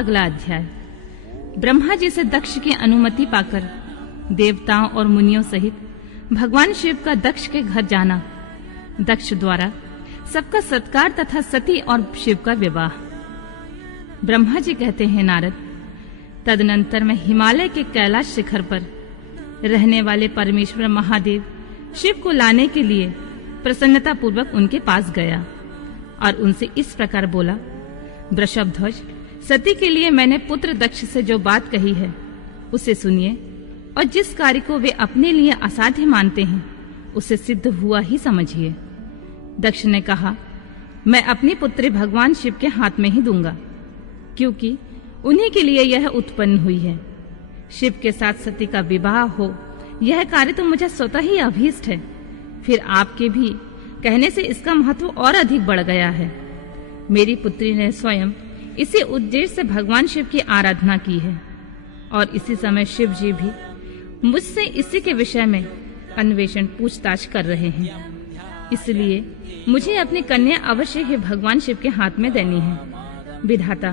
अगला अध्याय। ब्रह्मा जी से दक्ष की अनुमति पाकर देवताओं और मुनियों सहित भगवान शिव का दक्ष के घर जाना, दक्ष द्वारा सबका सत्कार तथा सती और शिव का विवाह। ब्रह्मा जी कहते हैं, नारद, तदनंतर मैं हिमालय के कैलाश शिखर पर रहने वाले परमेश्वर महादेव शिव को लाने के लिए प्रसन्नता पूर्वक उनके पास गया और उनसे इस प्रकार बोला, वृषभध्वज, सती के लिए मैंने पुत्र दक्ष से जो बात कही है उसे सुनिए और जिस कार्य को वे अपने लिए असाध्य मानते हैं उसे सिद्ध हुआ ही समझिए। दक्ष ने कहा, मैं अपनी पुत्री भगवान शिव के हाथ में ही दूंगा, क्योंकि उन्हीं के लिए यह उत्पन्न हुई है। शिव के साथ सती का विवाह हो, यह कार्य तो मुझे स्वतः ही अभीष्ट है। फिर आपके भी कहने से इसका महत्व और अधिक बढ़ गया है। मेरी पुत्री ने स्वयं इसी उद्देश्य से भगवान शिव की आराधना की है और इसी समय शिव जी भी मुझसे इसी के विषय में अन्वेषण पूछताछ कर रहे हैं। इसलिए मुझे अपनी कन्या अवश्य ही भगवान शिव के हाथ में देनी है। विधाता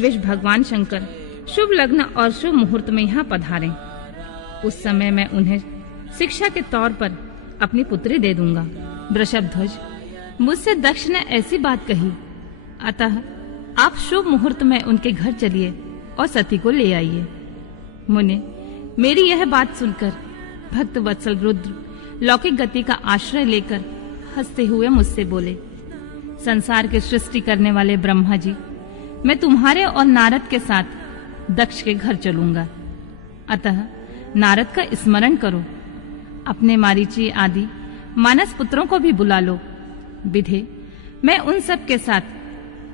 विष्णु भगवान शंकर शुभ लग्न और शुभ मुहूर्त में यहाँ पधारें। उस समय मैं उन्हें शिक्षा के तौर पर अपनी पुत्री दे दूंगा। वृषभध्वज, मुझसे दक्ष ने ऐसी बात कही, अतः आप शुभ मुहूर्त में उनके घर चलिए और सती को ले आइए। मुने, मेरी यह बात सुनकर भक्त वत्सल रुद्र लौकिक गति का आश्रय लेकर हंसते हुए मुझसे बोले, संसार की सृष्टि करने वाले ब्रह्मा जी, मैं तुम्हारे और नारद के साथ दक्ष के घर चलूंगा। अतः नारद का स्मरण करो, अपने मारीची आदि मानस पुत्रों को भी बुला लो। विधे, मैं उन सब के साथ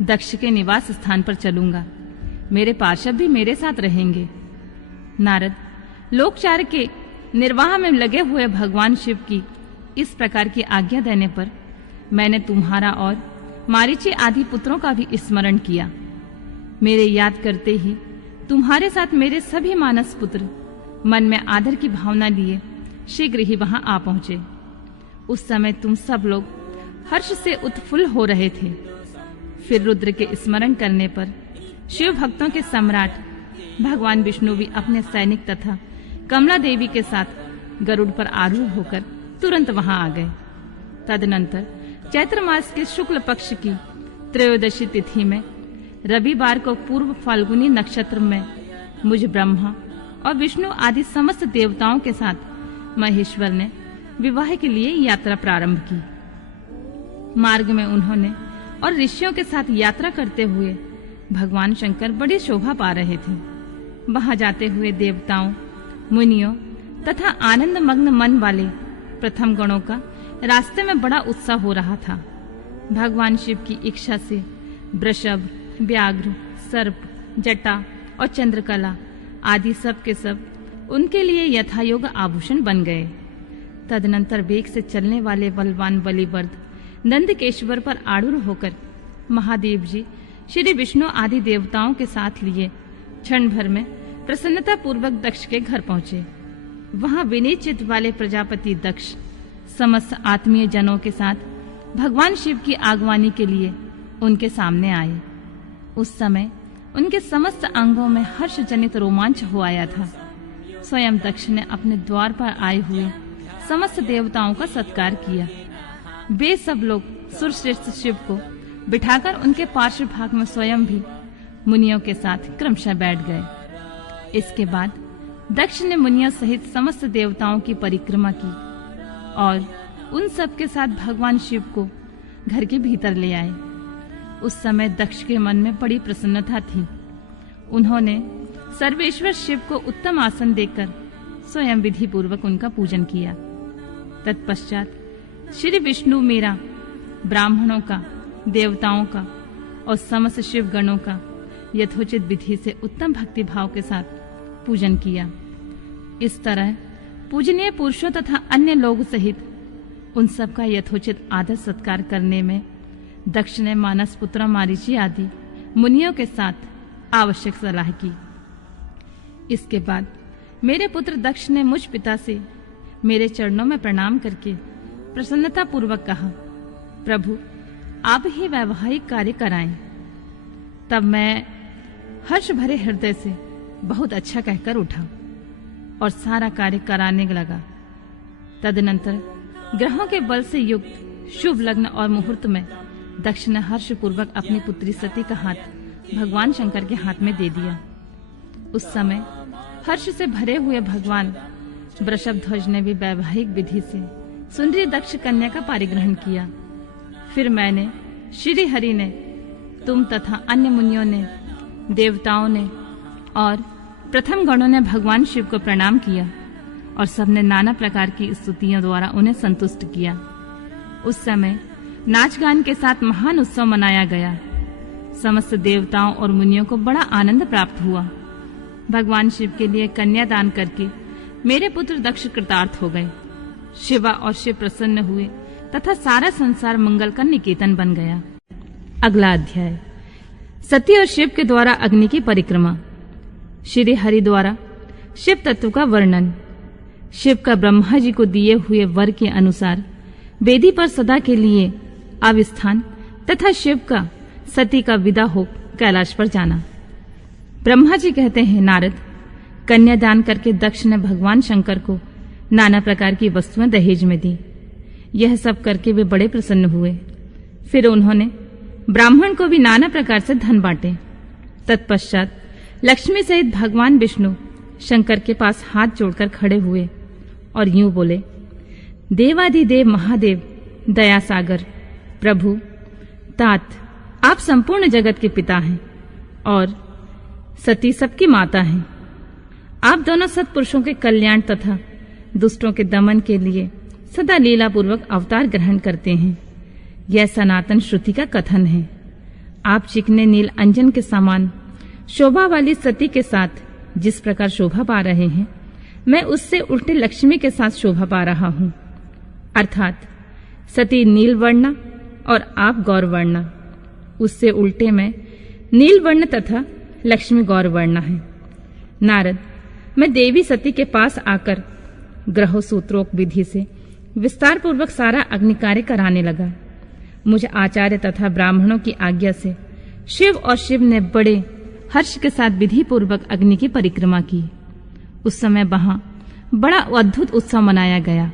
दक्ष के निवास स्थान पर चलूंगा। मेरे पार्षद भी मेरे साथ रहेंगे। नारद, लोकचार के निर्वाह में लगे हुए भगवान शिव की इस प्रकार की आज्ञा देने पर मैंने तुम्हारा और मारीची आदि पुत्रों का भी स्मरण किया। मेरे याद करते ही तुम्हारे साथ मेरे सभी मानस पुत्र मन में आदर की भावना लिए शीघ्र ही वहां आ पहुंचे। उस समय तुम सब लोग हर्ष से उत्फुल्ल हो रहे थे। फिर रुद्र के स्मरण करने पर शिव भक्तों के सम्राट भगवान विष्णु भी अपने सैनिक तथा कमला देवी के साथ गरुड़ पर आरूढ़ होकर तुरंत वहां आ गए। तदनंतर चैत्र मास के शुक्ल पक्ष की त्रयोदशी तिथि में रविवार को पूर्व फाल्गुनी नक्षत्र में मुझ ब्रह्मा और विष्णु आदि समस्त देवताओं के साथ महेश्वर ने विवाह के लिए यात्रा प्रारंभ की। मार्ग में उन्होंने और ऋषियों के साथ यात्रा करते हुए भगवान शंकर बड़ी शोभा पा रहे थे। वहां जाते हुए देवताओं, मुनियों तथा आनंद मग्न मन वाले प्रथम गणों का रास्ते में बड़ा उत्साह हो रहा था। भगवान शिव की इच्छा से वृषभ, व्याघ्र, सर्प, जटा और चंद्रकला आदि सब के सब उनके लिए यथायोग्य आभूषण बन गए। तदनंतर वेग से चलने वाले बलवान बलिवर्द नंदकेश्वर पर आरूढ़ होकर महादेव जी श्री विष्णु आदि देवताओं के साथ लिए क्षण भर में प्रसन्नता पूर्वक दक्ष के घर पहुंचे। वहां विनय चित्त वाले प्रजापति दक्ष समस्त आत्मीय जनों के साथ भगवान शिव की आगवानी के लिए उनके सामने आए। उस समय उनके समस्त अंगों में हर्ष जनित रोमांच हो आया था। स्वयं दक्ष ने अपने द्वार पर आए हुए समस्त देवताओं का सत्कार किया। वे सब लोग सुरश्रेष्ठ शिव को बिठाकर उनके पार्श्व भाग में स्वयं भी मुनियों के साथ क्रमशः बैठ गए। इसके बाद दक्ष ने मुनियों सहित समस्त देवताओं की परिक्रमा की और उन सब के साथ भगवान शिव को घर के भीतर ले आए। उस समय दक्ष के मन में बड़ी प्रसन्नता थी। उन्होंने सर्वेश्वर शिव को उत्तम आसन देकर स्वयं विधि पूर्वक उनका पूजन किया। तत्पश्चात श्री विष्णु मेरा ब्राह्मणों का, देवताओं का और समस्त शिव गणों का यथोचित विधि से उत्तम भक्ति भाव के साथ पूजन किया। इस तरह पूजनीय पुरुषों तथा अन्य लोग सहित उन सब का यथोचित आदर सत्कार करने में दक्ष ने मानस पुत्र मारीची आदि मुनियों के साथ आवश्यक सलाह की। इसके बाद मेरे पुत्र दक्ष ने मुझ पिता से मेरे चरणों में प्रणाम करके प्रसन्नता पूर्वक कहा, प्रभु आप ही वैवाहिक कार्य कराएं। तब मैं हर्ष भरे हृदय से बहुत अच्छा कहकर उठा और सारा कार्य कराने लगा। तदनंतर ग्रहों के बल से युक्त शुभ लग्न और मुहूर्त में दक्ष ने हर्ष पूर्वक अपनी पुत्री सती का हाथ भगवान शंकर के हाथ में दे दिया। उस समय हर्ष से भरे हुए भगवान वृषभध्वज ने भी वैवाहिक विधि से सुंदरी दक्ष कन्या का पारिग्रहण किया। फिर मैंने, श्री हरि ने, तुम तथा अन्य मुनियों ने, देवताओं ने और प्रथम गणों ने भगवान शिव को प्रणाम किया और सबने नाना प्रकार की स्तुतियों द्वारा उन्हें संतुष्ट किया। उस समय नाच गान के साथ महान उत्सव मनाया गया। समस्त देवताओं और मुनियों को बड़ा आनंद प्राप्त हुआ। भगवान शिव के लिए कन्या दान करके मेरे पुत्र दक्ष कृतार्थ हो गए। शिवा और शिव प्रसन्न हुए तथा सारा संसार मंगल का निकेतन बन गया। अगला अध्याय, सती और शिव के द्वारा अग्नि की परिक्रमा। श्री हरि द्वारा शिव तत्व का वर्णन। शिव का ब्रह्मा जी को दिए हुए वर के अनुसार वेदी पर सदा के लिए अवस्थान तथा शिव का सती का विदा हो कैलाश पर जाना। ब्रह्मा जी कहते हैं, नारद, कन्यादान करके दक्ष ने भगवान शंकर को नाना प्रकार की वस्तुएं दहेज में दी। यह सब करके वे बड़े प्रसन्न हुए। फिर उन्होंने ब्राह्मण को भी नाना प्रकार से धन बांटे। तत्पश्चात लक्ष्मी सहित भगवान विष्णु शंकर के पास हाथ जोड़कर खड़े हुए और यूं बोले, देवादिदेव महादेव, दया सागर, प्रभु, तात, आप संपूर्ण जगत के पिता हैं और सती सबकी माता हैं। आप दोनों सत्पुरुषों के कल्याण तथा दुष्टों के दमन के लिए सदा लीला पूर्वक अवतार ग्रहण करते हैं। यह सनातन श्रुति का कथन है। आप चिकने नील अंजन के समान शोभा वाली सती के साथ जिस प्रकार शोभा पा रहे हैं, मैं उससे उल्टे लक्ष्मी के साथ शोभा पा रहा हूँ। अर्थात सती नील वर्णा और आप गौर वर्णा, उससे उल्टे में नील वर्ण तथा लक्ष्मी गौर वर्णा है। नारद, मैं देवी सती के पास आकर ग्रह सूत्रोक्त विधि से विस्तार पूर्वक सारा अग्नि कार्य कराने लगा। मुझे आचार्य तथा ब्राह्मणों की आज्ञा से शिव और शिव ने बड़े हर्ष के साथ विधि पूर्वक अग्नि की परिक्रमा की। उस समय वहां बड़ा अद्भुत उत्सव मनाया गया।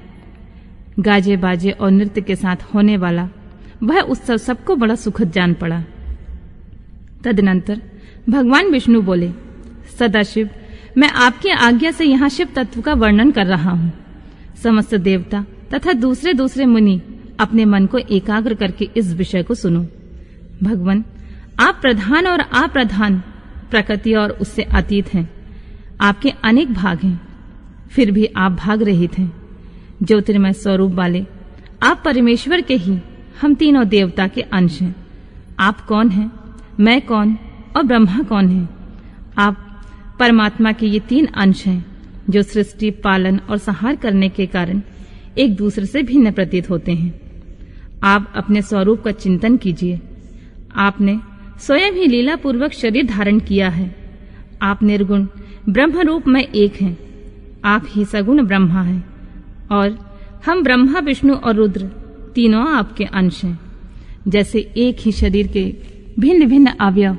गाजे बाजे और नृत्य के साथ होने वाला वह उत्सव सबको बड़ा सुखद जान पड़ा। तदनंतर भगवान विष्णु बोले, सदाशिव, मैं आपकी आज्ञा से यहाँ शिव तत्व का वर्णन कर रहा हूँ। समस्त देवता तथा दूसरे दूसरे मुनि अपने मन को एकाग्र करके इस विषय को सुनो। भगवान, आप प्रधान और अप्रधान, प्रकृति और उससे अतीत हैं। आपके अनेक भाग हैं, फिर भी आप भाग रहित हैं। ज्योतिर्मय स्वरूप वाले आप परमेश्वर के ही हम तीनों देवता के अंश हैं। आप कौन हैं, मैं कौन और ब्रह्मा कौन है? आप परमात्मा के ये तीन अंश हैं जो सृष्टि, पालन और संहार करने के कारण एक दूसरे से भिन्न प्रतीत होते हैं। आप अपने स्वरूप का चिंतन कीजिए। आपने स्वयं ही लीला पूर्वक शरीर धारण किया है। आप निर्गुण ब्रह्म रूप में एक हैं। आप ही सगुण ब्रह्मा हैं और हम ब्रह्मा, विष्णु और रुद्र तीनों आपके अंश हैं। जैसे एक ही शरीर के भिन्न भिन्न अवयव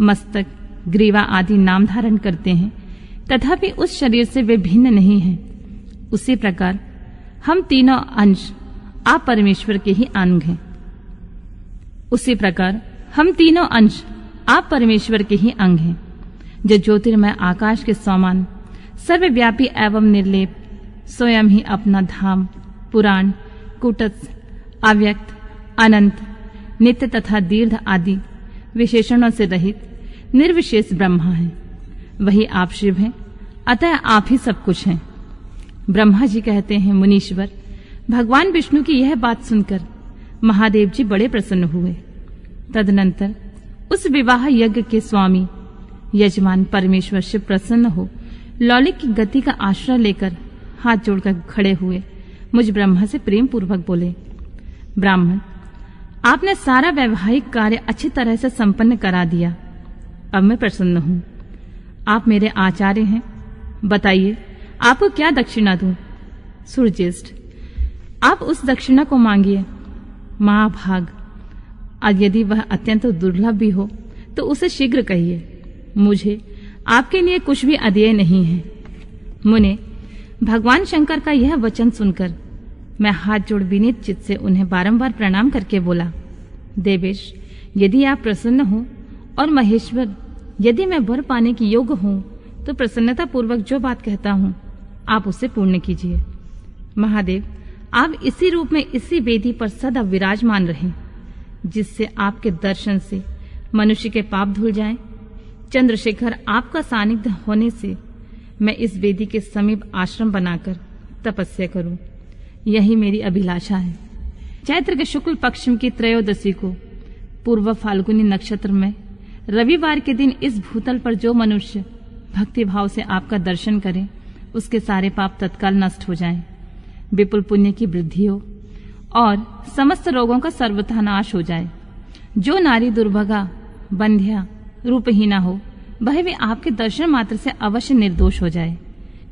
मस्तक, ग्रीवा आदि नाम धारण करते हैं, तथापि उस शरीर से वे भिन्न नहीं हैं, उसी प्रकार हम तीनों अंश आप परमेश्वर के ही अंग हैं। उसी प्रकार हम तीनों अंश आप परमेश्वर के ही अंग हैं, जो ज्योतिर्मय आकाश के समान सर्वव्यापी एवं निर्लेप, स्वयं ही अपना धाम, पुराण, कूटस्थ, अव्यक्त, अनंत, नित्य तथा दीर्घ आदि विशेषणों से रहित निर्विशेष ब्रह्मा है। वही आप शिव हैं, अतः आप ही सब कुछ हैं। ब्रह्मा जी कहते हैं, मुनीश्वर, भगवान विष्णु की यह बात सुनकर महादेव जी बड़े प्रसन्न हुए। तदनंतर उस विवाह यज्ञ के स्वामी यजमान परमेश्वर शिव प्रसन्न हो लौलिक की गति का आश्रय लेकर हाथ जोड़कर खड़े हुए मुझ ब्रह्मा से प्रेम पूर्वक बोले, ब्राह्मण, आपने सारा वैवाहिक कार्य अच्छी तरह से संपन्न करा दिया। अब मैं प्रसन्न हूं। आप मेरे आचार्य हैं। बताइए, आपको क्या दक्षिणा दूं? सूर्यज्येष्ठ, आप उस दक्षिणा को मांगिए। महाभाग, और यदि वह अत्यंत दुर्लभ भी हो तो उसे शीघ्र कहिए। मुझे आपके लिए कुछ भी अदेय नहीं है। मुने, भगवान शंकर का यह वचन सुनकर मैं हाथ जोड़ विनीत चित्त से उन्हें बारंबार प्रणाम करके बोला, देवेश, यदि आप प्रसन्न हो और महेश्वर, यदि मैं वर पाने की योग्य हूं तो प्रसन्नता पूर्वक जो बात कहता हूं आप उसे पूर्ण कीजिए। महादेव, आप इसी रूप में इसी वेदी पर सदा विराजमान रहें, जिससे आपके दर्शन से मनुष्य के पाप धुल जाएं। चंद्रशेखर, आपका सानिध्य होने से मैं इस वेदी के समीप आश्रम बनाकर तपस्या करूं, यही मेरी अभिलाषा है। चैत्र के शुक्ल पक्ष की त्रयोदशी को पूर्व फाल्गुनी नक्षत्र में रविवार के दिन इस भूतल पर जो मनुष्य भक्ति भाव से आपका दर्शन करे, उसके सारे पाप तत्काल नष्ट हो जाएं, विपुल पुण्य की वृद्धि हो और समस्त रोगों का सर्वथा नाश हो जाए। जो नारी दुर्भगा, बंध्या, रूपहीना हो, वह भी आपके दर्शन मात्र से अवश्य निर्दोष हो जाए।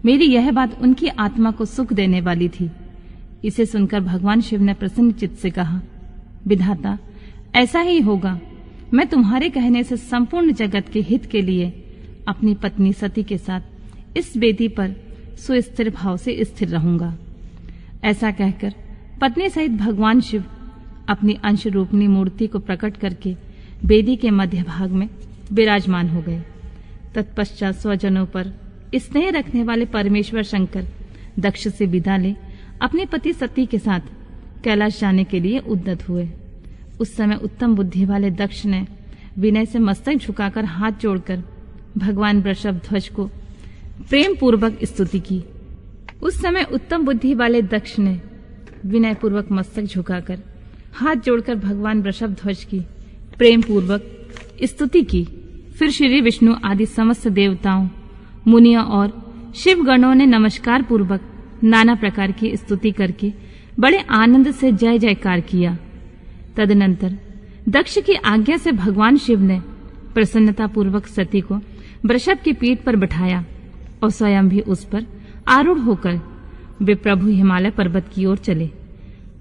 मेरी यह बात उनकी आत्मा को सुख देने वाली थी। इसे सुनकर भगवान शिव ने प्रसन्न चित्त से कहा, विधाता, ऐसा ही होगा। मैं तुम्हारे कहने से संपूर्ण जगत के हित के लिए अपनी पत्नी सती के साथ इस वेदी पर सुस्थिर भाव से स्थिर रहूंगा। ऐसा कहकर पत्नी सहित भगवान शिव अपनी अंश रूपनी मूर्ति को प्रकट करके वेदी के मध्य भाग में विराजमान हो गए। तत्पश्चात स्वजनों पर स्नेह रखने वाले परमेश्वर शंकर दक्ष से विदा ले अपने पति सती के साथ कैलाश जाने के लिए उद्यत हुए। उस समय उत्तम बुद्धि वाले दक्ष ने विनय से मस्तक झुकाकर हाथ जोड़कर भगवान वृषभ ध्वज को प्रेम पूर्वक स्तुति की। उस समय उत्तम बुद्धि वाले दक्ष ने विनय पूर्वक मस्तक झुकाकर हाथ जोड़कर भगवान वृषभ ध्वज की प्रेम पूर्वक स्तुति की। फिर श्री विष्णु आदि समस्त देवताओं, मुनियों और शिव गणों ने नमस्कार पूर्वक नाना प्रकार की स्तुति करके बड़े आनंद से जय जयकार किया। तदनंतर दक्ष की आज्ञा से भगवान शिव ने प्रसन्नता पूर्वक सती को वृषभ की पीठ पर बिठाया और स्वयं भी उस पर आरूढ़ होकर वे प्रभु हिमालय पर्वत की ओर चले।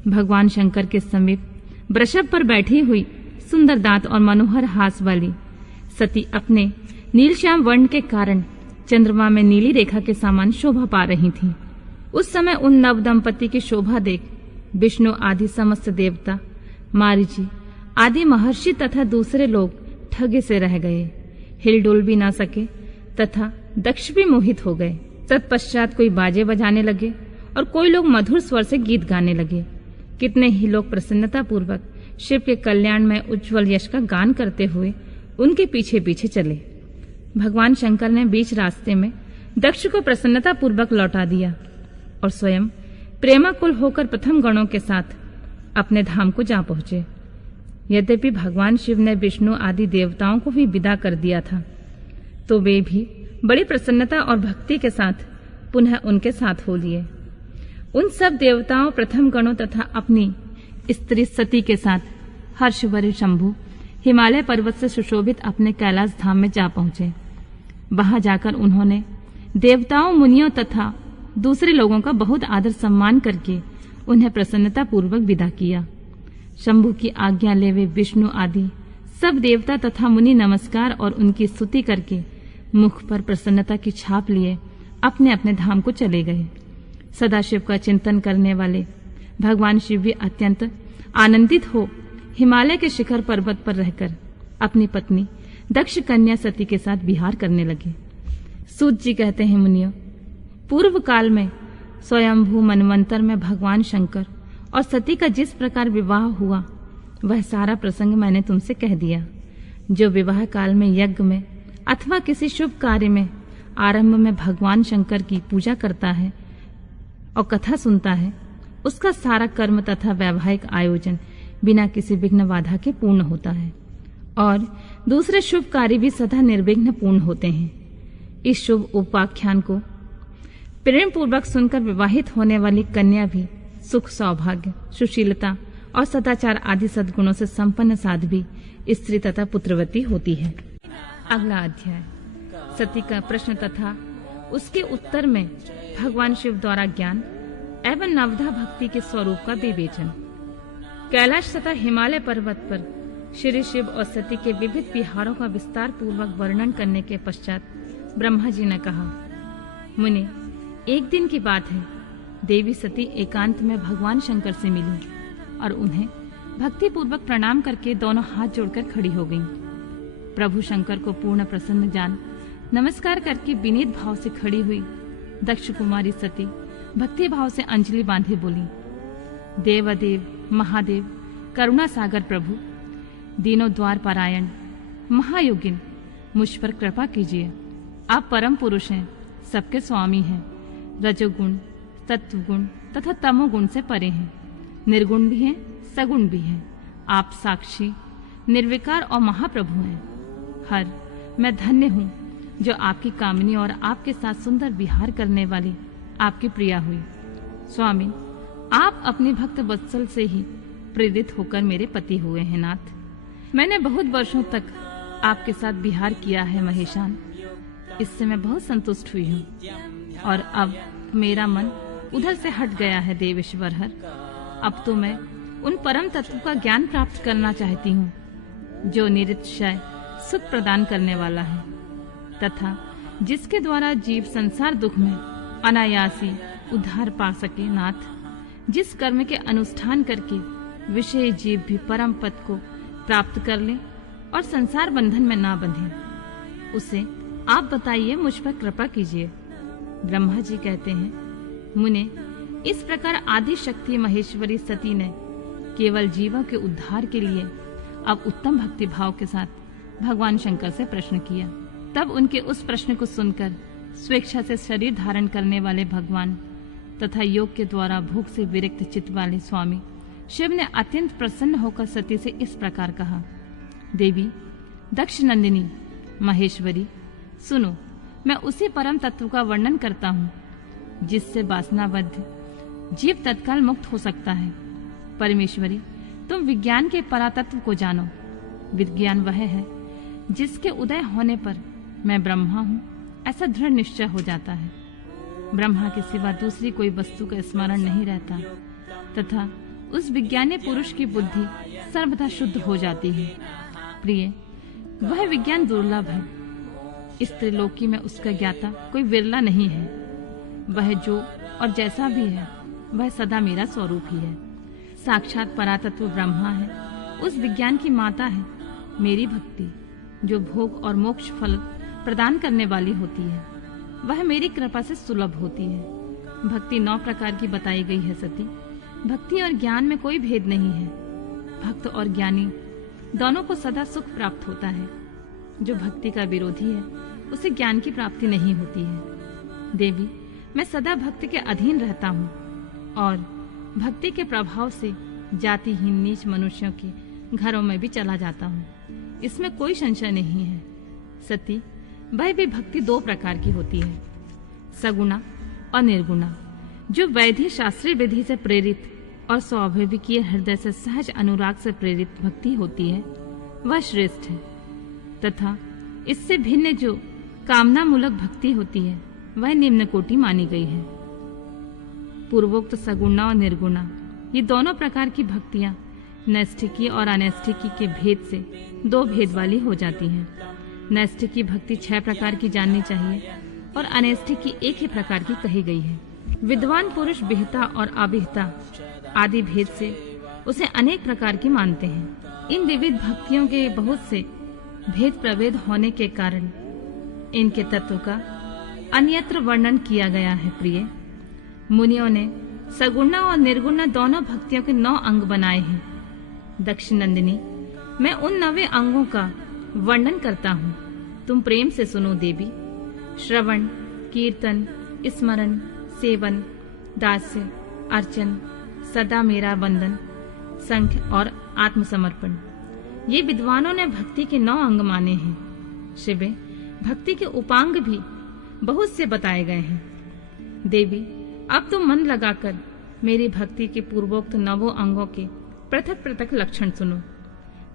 भगवान शंकर के समीप वृषभ पर बैठी हुई सुंदर दांत और मनोहर हास वाली सती अपने नीलश्याम वर्ण के कारण चंद्रमा में नीली रेखा के समान शोभा पा रही थी। उस समय उन नव दंपति की शोभा देख विष्णु आदि समस्त देवता, मारीची आदि महर्षि तथा दूसरे लोग ठगे से रह गए, हिलडुल भी ना सके तथा दक्ष भी मोहित हो गए। तत्पश्चात कोई बाजे बजाने लगे और कोई लोग मधुर स्वर से गीत गाने लगे। कितने ही लोग प्रसन्नता पूर्वक शिव के कल्याण में उज्जवल यश का गान करते हुए उनके पीछे पीछे चले। भगवान शंकर ने बीच रास्ते में दक्ष को प्रसन्नता पूर्वक लौटा दिया और स्वयं प्रेमाकुल होकर प्रथम गणों के साथ अपने धाम को जा पहुंचे। यद्यपि भगवान शिव ने विष्णु आदि देवताओं को भी विदा कर दिया था, तो वे भी बड़ी प्रसन्नता और भक्ति के साथ पुनः उनके साथ हो लिए। उन सब देवताओं, प्रथम गणों तथा अपनी स्त्री सती के साथ हर्षवरी शंभु हिमालय पर्वत से सुशोभित अपने कैलाश धाम में जा पहुंचे। वहां जाकर उन्होंने देवताओं, मुनियों तथा दूसरे लोगों का बहुत आदर सम्मान करके उन्हें प्रसन्नता पूर्वक विदा किया। शंभु की आज्ञा ले वे विष्णु आदि सब देवता तथा मुनि नमस्कार और उनकी स्तुति करके मुख पर प्रसन्नता की छाप लिए अपने अपने धाम को चले गए। सदाशिव का चिंतन करने वाले भगवान शिव भी अत्यंत आनंदित हो हिमालय के शिखर पर्वत पर रहकर अपनी पत्नी दक्ष कन्या सती के साथ विहार करने लगे। सूत जी कहते हैं, मुनियों, पूर्व काल में स्वयंभू मनवंतर में भगवान शंकर और सती का जिस प्रकार विवाह हुआ वह सारा प्रसंग मैंने तुमसे कह दिया। जो विवाह काल में यज्ञ में अथवा किसी शुभ कार्य में आरंभ में भगवान शंकर की पूजा करता है और कथा सुनता है, उसका सारा कर्म तथा वैवाहिक आयोजन बिना किसी विघ्न बाधा के पूर्ण होता है और दूसरे शुभ कार्य भी सदा निर्विघ्न पूर्ण होते हैं। इस शुभ उपाख्यान को प्रेम पूर्वक सुनकर विवाहित होने वाली कन्या भी सुख, सौभाग्य, सुशीलता और सदाचार आदि सद्गुणों से संपन्न साध्वी स्त्री तथा पुत्रवती होती है। अगला अध्याय सती का प्रश्न तथा उसके उत्तर में भगवान शिव द्वारा ज्ञान एवं नवधा भक्ति के स्वरूप का विवेचन। कैलाश तथा हिमालय पर्वत पर श्री शिव और सती के विविध विहारों का विस्तार पूर्वक वर्णन करने के पश्चात ब्रह्मा जी ने कहा, मुनि, एक दिन की बात है, देवी सती एकांत में भगवान शंकर से मिली और उन्हें भक्ति पूर्वक प्रणाम करके दोनों हाथ जोड़कर खड़ी हो गईं। प्रभु शंकर को पूर्ण प्रसन्न जान नमस्कार करके विनीत भाव से खड़ी हुई दक्ष कुमारी सती भक्ति भाव से अंजलि बांधे बोली, देवादेव महादेव करुणा सागर प्रभु, दीनों द्वार पारायण महायोगिन, मुझ पर कृपा कीजिए। आप परम पुरुष हैं, सबके स्वामी हैं, रजोगुण सत्वगुण तथा तमोगुण से परे हैं, निर्गुण भी हैं सगुण भी हैं। आप साक्षी निर्विकार और महाप्रभु हैं। हर मैं धन्य हूँ जो आपकी कामनी और आपके साथ सुंदर विहार करने वाली आपकी प्रिया हुई। स्वामी, आप अपने भक्त वत्सल से ही प्रेरित होकर मेरे पति हुए हैं। नाथ, मैंने बहुत वर्षों तक आपके साथ विहार किया है महेशान, इससे मैं बहुत संतुष्ट हुई हूँ और अब मेरा मन उधर से हट गया है। देवेश्वर हर, अब तो मैं उन परम तत्व का ज्ञान प्राप्त करना चाहती हूँ जो निरतिशय सुख प्रदान करने वाला है तथा जिसके द्वारा जीव संसार दुख में अनायासी उद्धार पा सके। नाथ, जिस कर्म के अनुष्ठान करके विषय जीव भी परम पद को प्राप्त कर ले और संसार बंधन में ना बंधे, उसे आप बताइए, मुझ पर कृपा कीजिए। ब्रह्मा जी कहते हैं, मुने, इस प्रकार आदि शक्ति महेश्वरी सती ने केवल जीवों के उद्धार के लिए अब उत्तम भक्ति भाव के साथ भगवान शंकर से प्रश्न किया। तब उनके उस प्रश्न को सुनकर स्वेच्छा से शरीर धारण करने वाले भगवान तथा योग के द्वारा भोग से विरक्त चित्त वाले स्वामी शिव ने अत्यंत प्रसन्न होकर सती से इस प्रकार कहा, देवी दक्ष नंदिनी महेश्वरी, सुनो, मैं उसी परम तत्व का वर्णन करता हूँ जिससे वासनाबद्ध जीव तत्काल मुक्त हो सकता है। परमेश्वरी, तुम विज्ञान के परातत्व को जानो। विज्ञान वह है जिसके उदय होने पर मैं ब्रह्मा हूँ ऐसा दृढ़ निश्चय हो जाता है। ब्रह्मा के सिवा दूसरी कोई वस्तु का स्मरण नहीं रहता तथा उस विज्ञानी पुरुष की बुद्धि सर्वदा शुद्ध हो जाती है। प्रिय, वह विज्ञान दुर्लभ है। इस त्रिलोकी में उसका ज्ञाता कोई विरला नहीं है। वह जो और जैसा भी है वह सदा मेरा स्वरूप ही है। साक्षात परातत्व ब्रह्मा है, उस विज्ञान की माता है मेरी भक्ति, जो भोग और मोक्ष फल प्रदान करने वाली होती है। वह मेरी कृपा से सुलभ होती है। भक्ति 9 प्रकार की बताई गई है सती। भक्ति और ज्ञान में कोई भेद नहीं है। भक्त और ज्ञानी दोनों को सदा सुख प्राप्त होता है। जो भक्ति का विरोधी है उसे ज्ञान की प्राप्ति नहीं होती है। देवी, मैं सदा भक्ति के अधीन रहता हूँ और भक्ति के प्रभाव से जातिहीन नीच मनुष्यों के घरों में भी चला जाता हूँ, इसमें कोई संशय नहीं है। सती, वह भी भक्ति 2 प्रकार की होती है, सगुणा और निर्गुणा। जो वैधि शास्त्रीय विधि से प्रेरित और स्वाभाविकीय हृदय से सहज अनुराग से प्रेरित भक्ति होती है वह श्रेष्ठ है तथा इससे भिन्न जो कामना मूलक भक्ति होती है वह निम्न कोटि मानी गई है। पूर्वोक्त सगुणा और निर्गुणा ये दोनों प्रकार की भक्तियां नैष्ठिकी और अनैष्ठिकी के भेद से 2 भेद वाली हो जाती हैं। नैष्ठिकी भक्ति 6 प्रकार की जाननी चाहिए और अनैष्ठिकी 1 ही प्रकार की कही गई है। विद्वान पुरुष विहिता और अविहिता आदि भेद से उसे अनेक प्रकार की मानते हैं। इन विविध भक्तियों के बहुत से भेद प्रभेद होने के कारण इनके तत्व का अन्यत्र वर्णन किया गया है। प्रिय, मुनियों ने सगुणा और निर्गुणा दोनों भक्तियों के 9 अंग बनाए हैं। दक्ष नंदिनी, मैं उन 9 अंगों का वर्णन करता हूँ, तुम प्रेम से सुनो देवी। श्रवण, कीर्तन, स्मरण, सेवन, दास्य, अर्चन, सदा मेरा वंदन, संख्य और आत्मसमर्पण, ये विद्वानों ने भक्ति के 9 अंग माने हैं। शिवे, भक्ति के उपांग भी बहुत से बताए गए हैं। देवी, अब तुम मन लगाकर मेरी भक्ति के पूर्वोक्त 9 अंगों के पृथक पृथक लक्षण सुनो।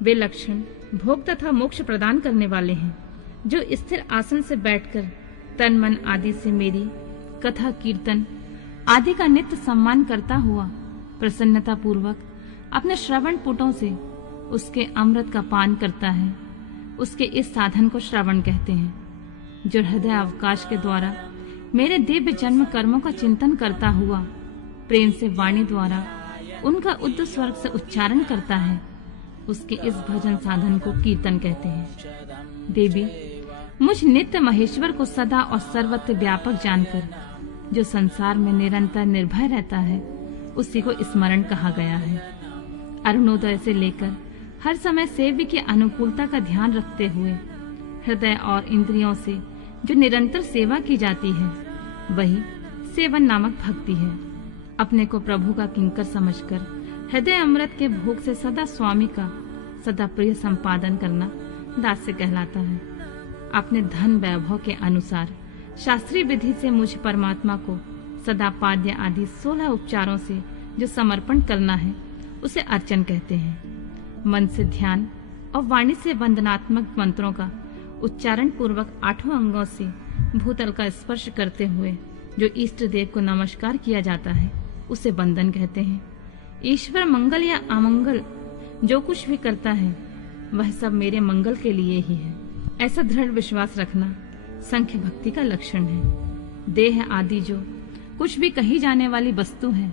वे लक्षण भोग तथा मोक्ष प्रदान करने वाले हैं। जो स्थिर आसन से बैठकर तन मन आदि से मेरी कथा, कीर्तन आदि का नित्य सम्मान करता हुआ प्रसन्नता पूर्वक अपने श्रवण पुटों से उसके अमृत का पान करता है, उसके इस साधन को श्रवण कहते हैं। जो हृदय अवकाश के द्वारा मेरे दिव्य जन्म कर्मों का चिंतन करता हुआ प्रेम से वाणी द्वारा उनका उच्च स्वर से उच्चारण करता है, उसके इस भजन साधन को कीर्तन कहते हैं। देवी, मुझ नित्य महेश्वर को सदा और सर्वत्र व्यापक जानकर जो संसार में निरंतर निर्भय रहता है, उसी को स्मरण कहा गया है। अरुणोदय से लेकर हर समय सेव्य की अनुकूलता का ध्यान रखते हुए हृदय और इंद्रियों से जो निरंतर सेवा की जाती है, वही सेवन नामक भक्ति है। अपने को प्रभु का किंकर समझकर हृदय अमृत के भोग से सदा स्वामी का सदा प्रिय संपादन करना दास्य कहलाता है। अपने धन वैभव के अनुसार शास्त्रीय विधि से मुझ परमात्मा को सदा पाद्य आदि 16 उपचारों से जो समर्पण करना है, उसे अर्चन कहते हैं। मन से ध्यान और वाणी से वंदनात्मक मंत्रों का उच्चारण पूर्वक 8 अंगों से भूतल का स्पर्श करते हुए जो इष्ट देव को नमस्कार किया जाता है, उसे वंदन कहते हैं। ईश्वर मंगल या अमंगल जो कुछ भी करता है, वह सब मेरे मंगल के लिए ही है, ऐसा दृढ़ विश्वास रखना संख्य भक्ति का लक्षण है। देह आदि जो कुछ भी कही जाने वाली वस्तु है,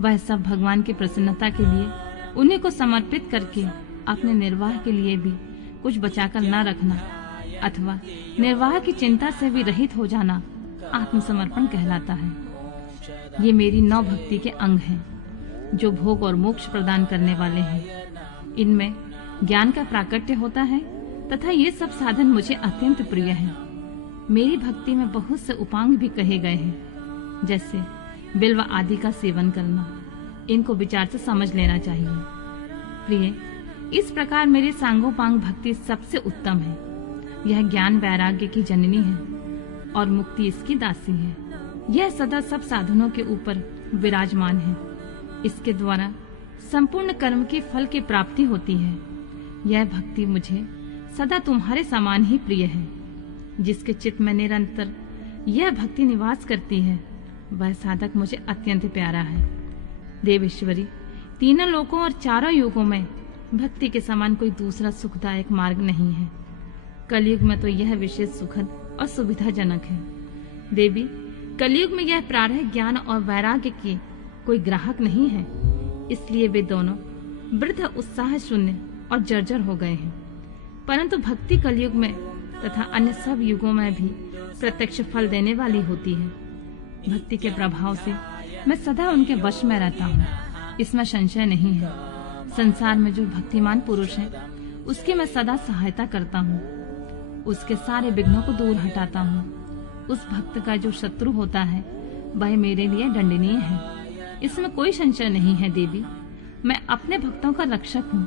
वह सब भगवान की प्रसन्नता के लिए उन्हीं को समर्पित करके अपने निर्वाह के लिए भी कुछ बचाकर न रखना अथवा निर्वाह की चिंता से भी रहित हो जाना आत्मसमर्पण कहलाता है। ये मेरी 9 भक्ति के अंग हैं, जो भोग और मोक्ष प्रदान करने वाले हैं। इनमें ज्ञान का प्राकट्य होता है तथा ये सब साधन मुझे अत्यंत प्रिय हैं। मेरी भक्ति में बहुत से उपांग भी कहे गए हैं, जैसे बिल्व आदि का सेवन करना। इनको विचार से समझ लेना चाहिए। प्रिय, इस प्रकार मेरी सांगोपांग भक्ति सबसे उत्तम है। यह ज्ञान वैराग्य की जननी है और मुक्ति इसकी दासी है। यह सदा सब साधनों के ऊपर विराजमान है। इसके द्वारा संपूर्ण कर्म के फल की प्राप्ति होती है। यह भक्ति मुझे सदा तुम्हारे समान ही प्रिय है। जिसके चित्त में निरंतर यह भक्ति निवास करती है, वह साधक मुझे अत्यंत प्यारा है। देवेश्वरी, तीनों लोकों और चारों युगों में भक्ति के समान कोई दूसरा सुखदायक मार्ग नहीं है। कलयुग में तो यह विशेष सुखद और सुविधाजनक है। देवी, कलयुग में यह प्रारह ज्ञान और वैराग्य की कोई ग्राहक नहीं है, इसलिए वे दोनों वृद्ध उत्साह शून्य और जर्जर हो गए हैं। परंतु भक्ति कलयुग में तथा अन्य सब युगों में भी प्रत्यक्ष फल देने वाली होती है। भक्ति के प्रभाव से मैं सदा उनके वश में रहता हूँ, इसमें संशय नहीं है। संसार में जो भक्तिमान पुरुष है, उसकी मैं सदा सहायता करता हूँ, उसके सारे विघ्नों को दूर हटाता हूँ। उस भक्त का जो शत्रु होता है, वह मेरे लिए दंडनीय है, इसमें कोई संशय नहीं है। देवी, मैं अपने भक्तों का रक्षक हूँ।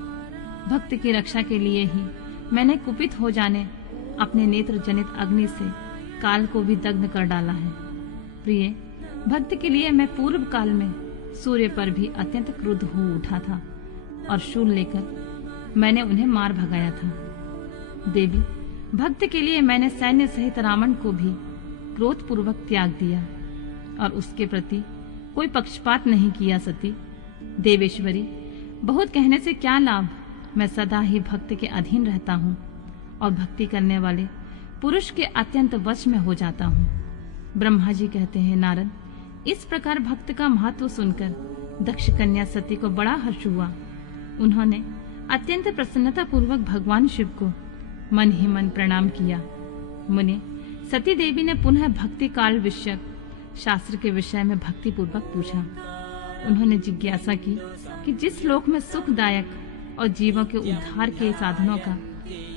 भक्त की रक्षा के लिए ही मैंने कुपित हो जाने अपने नेत्र जनित अग्नि से काल को भी दग्ध कर डाला है। प्रिय, भक्त के लिए मैं पूर्व काल में सूर्य पर भी अत्यंत क्रुद्ध हो उठा था और शूल लेकर मैंने उन्हें मार भगाया था। देवी, भक्त के लिए मैंने सैन्य सहित रावण को भी क्रोध पूर्वक त्याग दिया और उसके प्रति कोई पक्षपात नहीं किया। सती देवेश्वरी, बहुत कहने से क्या लाभ। मैं सदा ही भक्त के अधीन रहता हूँ और भक्ति करने वाले पुरुष के अत्यंत वश में हो जाता हूँ। ब्रह्मा जी कहते हैं, नारद, इस प्रकार भक्त का महत्व सुनकर दक्ष कन्या सती को बड़ा हर्ष हुआ। उन्होंने अत्यंत प्रसन्नता पूर्वक भगवान शिव को मन ही मन प्रणाम किया। मुनि, सती देवी ने पुनः भक्ति काल विषयक शास्त्र के विषय में भक्ति पूर्वक पूछा। उन्होंने जिज्ञासा की कि जिस लोक में सुखदायक और जीवों के उद्धार के साधनों का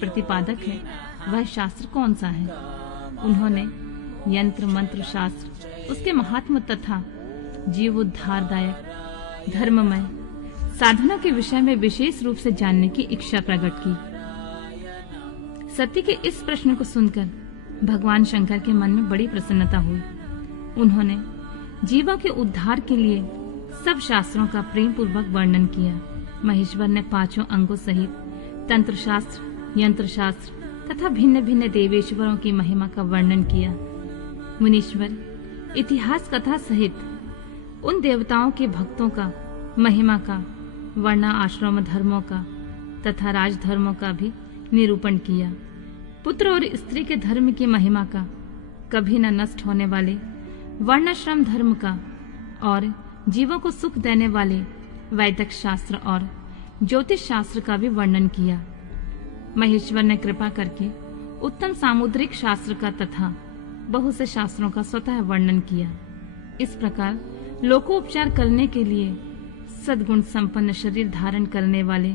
प्रतिपादक है, वह शास्त्र कौन सा है। उन्होंने यंत्र मंत्र शास्त्र, उसके महात्म तथा जीव उद्धारदायक धर्ममय साधनों के विषय में विशेष रूप से जानने की इच्छा प्रकट की। सती के इस प्रश्न को सुनकर भगवान शंकर के मन में बड़ी प्रसन्नता हुई। उन्होंने जीवों के उद्धार के लिए सब शास्त्रों का प्रेम पूर्वक वर्णन किया। महेश्वर ने 5 अंगों सहित तंत्र शास्त्र, यंत्र शास्त्र तथा भिन्न भिन्न देवेश्वरों की महिमा का वर्णन किया। मुनीश्वर इतिहास कथा सहित उन देवताओं के भक्तों का महिमा का, वर्णा आश्रम धर्मों का तथा राजधर्मों का भी निरूपण किया। पुत्र और स्त्री के धर्म की महिमा का, कभी न नष्ट होने वाले वर्णाश्रम धर्म का और जीवों को सुख देने वाले वैदिक शास्त्र और ज्योतिष शास्त्र का भी वर्णन किया। महेश्वर ने कृपा करके उत्तम सामुद्रिक शास्त्र का तथा बहुत से शास्त्रों का स्वतः वर्णन किया। इस प्रकार लोकोपचार करने के लिए सद्गुण संपन्न शरीर धारण करने वाले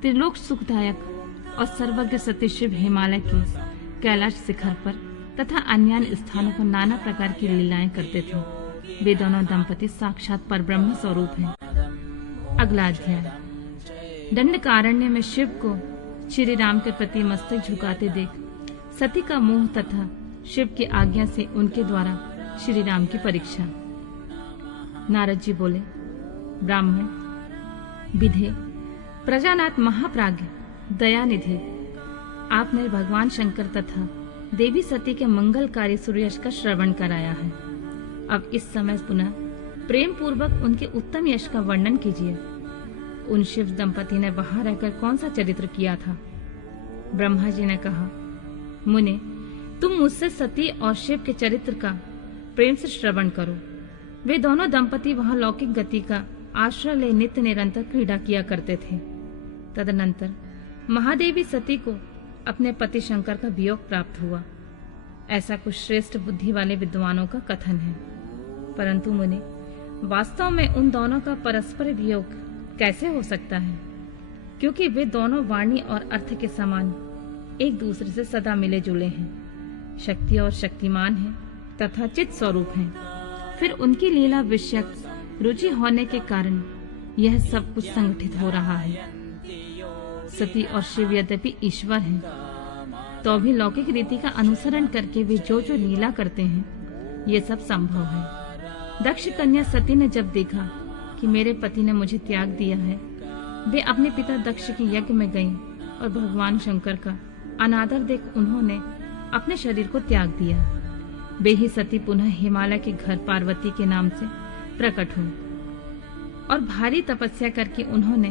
त्रिलोक सुखदायक और सर्वज्ञ सतीशिव हिमालय के कैलाश शिखर पर तथा अन्य स्थानों पर नाना प्रकार की लीलाएं करते थे। वे दोनों दंपति साक्षात परब्रह्म स्वरूप हैं। अगला अध्याय। दंडकारण्य में शिव को श्री राम के प्रति मस्तक झुकाते देख सती का मोह तथा शिव की आज्ञा से उनके द्वारा श्री राम की परीक्षा। नारद जी बोले, ब्राह्मण, विधे, प्रजानाथ महाप्राज्ञ, दयानिधि, आपने भगवान शंकर तथा देवी सती के मंगलकारी सूर्ययश का श्रवण कराया है। अब इस समय पुनः प्रेम पूर्वक उनके उत्तम यश का वर्णन कीजिए। उन शिव दंपति ने वहां रहकर कौन सा चरित्र किया था? ब्रह्मा जी ने कहा, मुने, तुम मुझसे सती और शिव के चरित्र का प्रेम से श्रवण करो। वे दोनों दंपति वहां लौकिक गति का आश्रय ले नित्य निरंतर क्रीड़ा किया करते थे। तदनंतर महादेवी सती को अपने पति शंकर का वियोग प्राप्त हुआ। ऐसा कुछ श्रेष्ठ बुद्धि वाले विद्वानों का कथन है। परंतु मुने, वास्तव में उन दोनों का परस्पर वियोग कैसे हो सकता है? क्योंकि वे दोनों वाणी और अर्थ के समान एक दूसरे से सदा मिले जुले हैं, शक्ति और शक्तिमान हैं तथा चित स्वरूप हैं। फिर उनकी लीला विषयक रुचि होने के कारण यह सब कुछ संगठित हो रहा है। सती और शिव यद्यपि ईश्वर हैं, तो भी लौकिक रीति का अनुसरण करके वे जो जो लीला करते हैं, ये सब संभव है। दक्ष कन्या सती ने जब देखा कि मेरे पति ने मुझे त्याग दिया है, वे अपने पिता दक्ष के यज्ञ में गईं और भगवान शंकर का अनादर देख उन्होंने अपने शरीर को त्याग दिया। वे ही सती पुनः हिमालय के घर पार्वती के नाम से प्रकट हुई और भारी तपस्या करके उन्होंने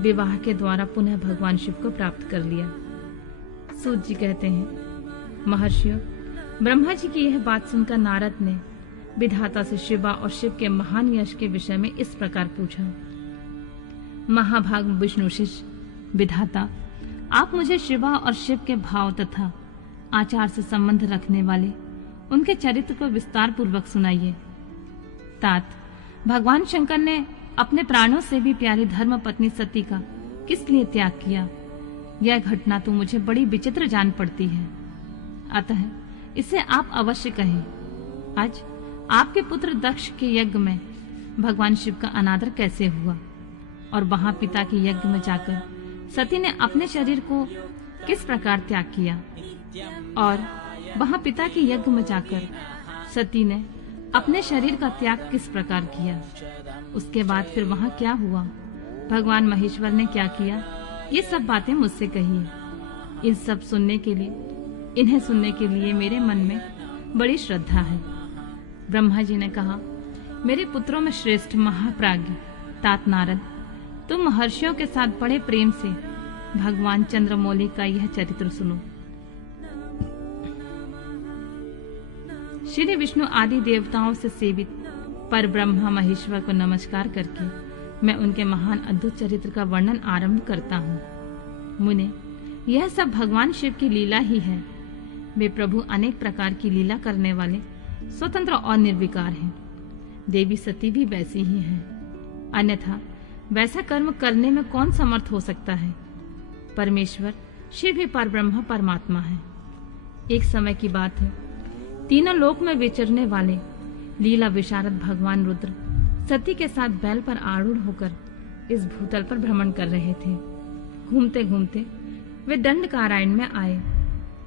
विवाह के द्वारा पुनः भगवान शिव को प्राप्त कर लिया। सूत जी कहते हैं, महर्षियों, ब्रह्मा जी की यह बात सुनकर नारद ने विधाता से शिवा और शिव के महान यश के विषय में इस प्रकार पूछा। महाभाग विष्णु शिष्य, विधाता, आप मुझे शिवा और शिव के भाव तथा आचार से संबंध रखने वाले उनके चरित्र को विस्तार पूर्वक सुनाइए। तात, भगवान शंकर ने अपने प्राणों से भी प्यारी धर्म पत्नी सती का किस लिए त्याग किया? यह घटना तो मुझे बड़ी विचित्र जान पड़ती है। अतः इसे आप अवश्य कहें। आज आपके पुत्र दक्ष के यज्ञ में भगवान शिव का अनादर कैसे हुआ और वहां पिता के यज्ञ में जाकर सती ने अपने शरीर को किस प्रकार त्याग किया और वहां पिता के यज्ञ में जाकर सती ने अपने शरीर का त्याग किस प्रकार किया। उसके बाद फिर वहां क्या हुआ, भगवान महेश्वर ने क्या किया, ये सब बातें मुझसे कहिए। इन सब सुनने के लिए, इन्हें सुनने के लिए मेरे मन में बड़ी श्रद्धा है। ब्रह्मा जी ने कहा, मेरे पुत्रों में श्रेष्ठ महाप्राज्ञ तात नारद, तुम महर्षियों के साथ बड़े प्रेम से भगवान चंद्रमौली का यह चरित्र सुनो। श्री विष्णु आदि देवताओं से सेवित पर ब्रह्मा महेश्वर को नमस्कार करके मैं उनके महान अद्भुत चरित्र का वर्णन आरंभ करता हूँ। मुने, यह सब भगवान शिव की लीला ही है। वे प्रभु अनेक प्रकार की लीला करने वाले स्वतंत्र और निर्विकार हैं। देवी सती भी वैसी ही हैं। अन्यथा वैसा कर्म करने में कौन समर्थ हो सकता है? परमेश्वर शिव ही परब्रह्म परमात्मा है। एक समय की बात है, तीनों लोक में विचरने वाले लीला विशारद भगवान रुद्र सती के साथ बैल पर आरूढ़ होकर इस भूतल पर भ्रमण कर रहे थे। घूमते घूमते वे दंडकारण्य में आए।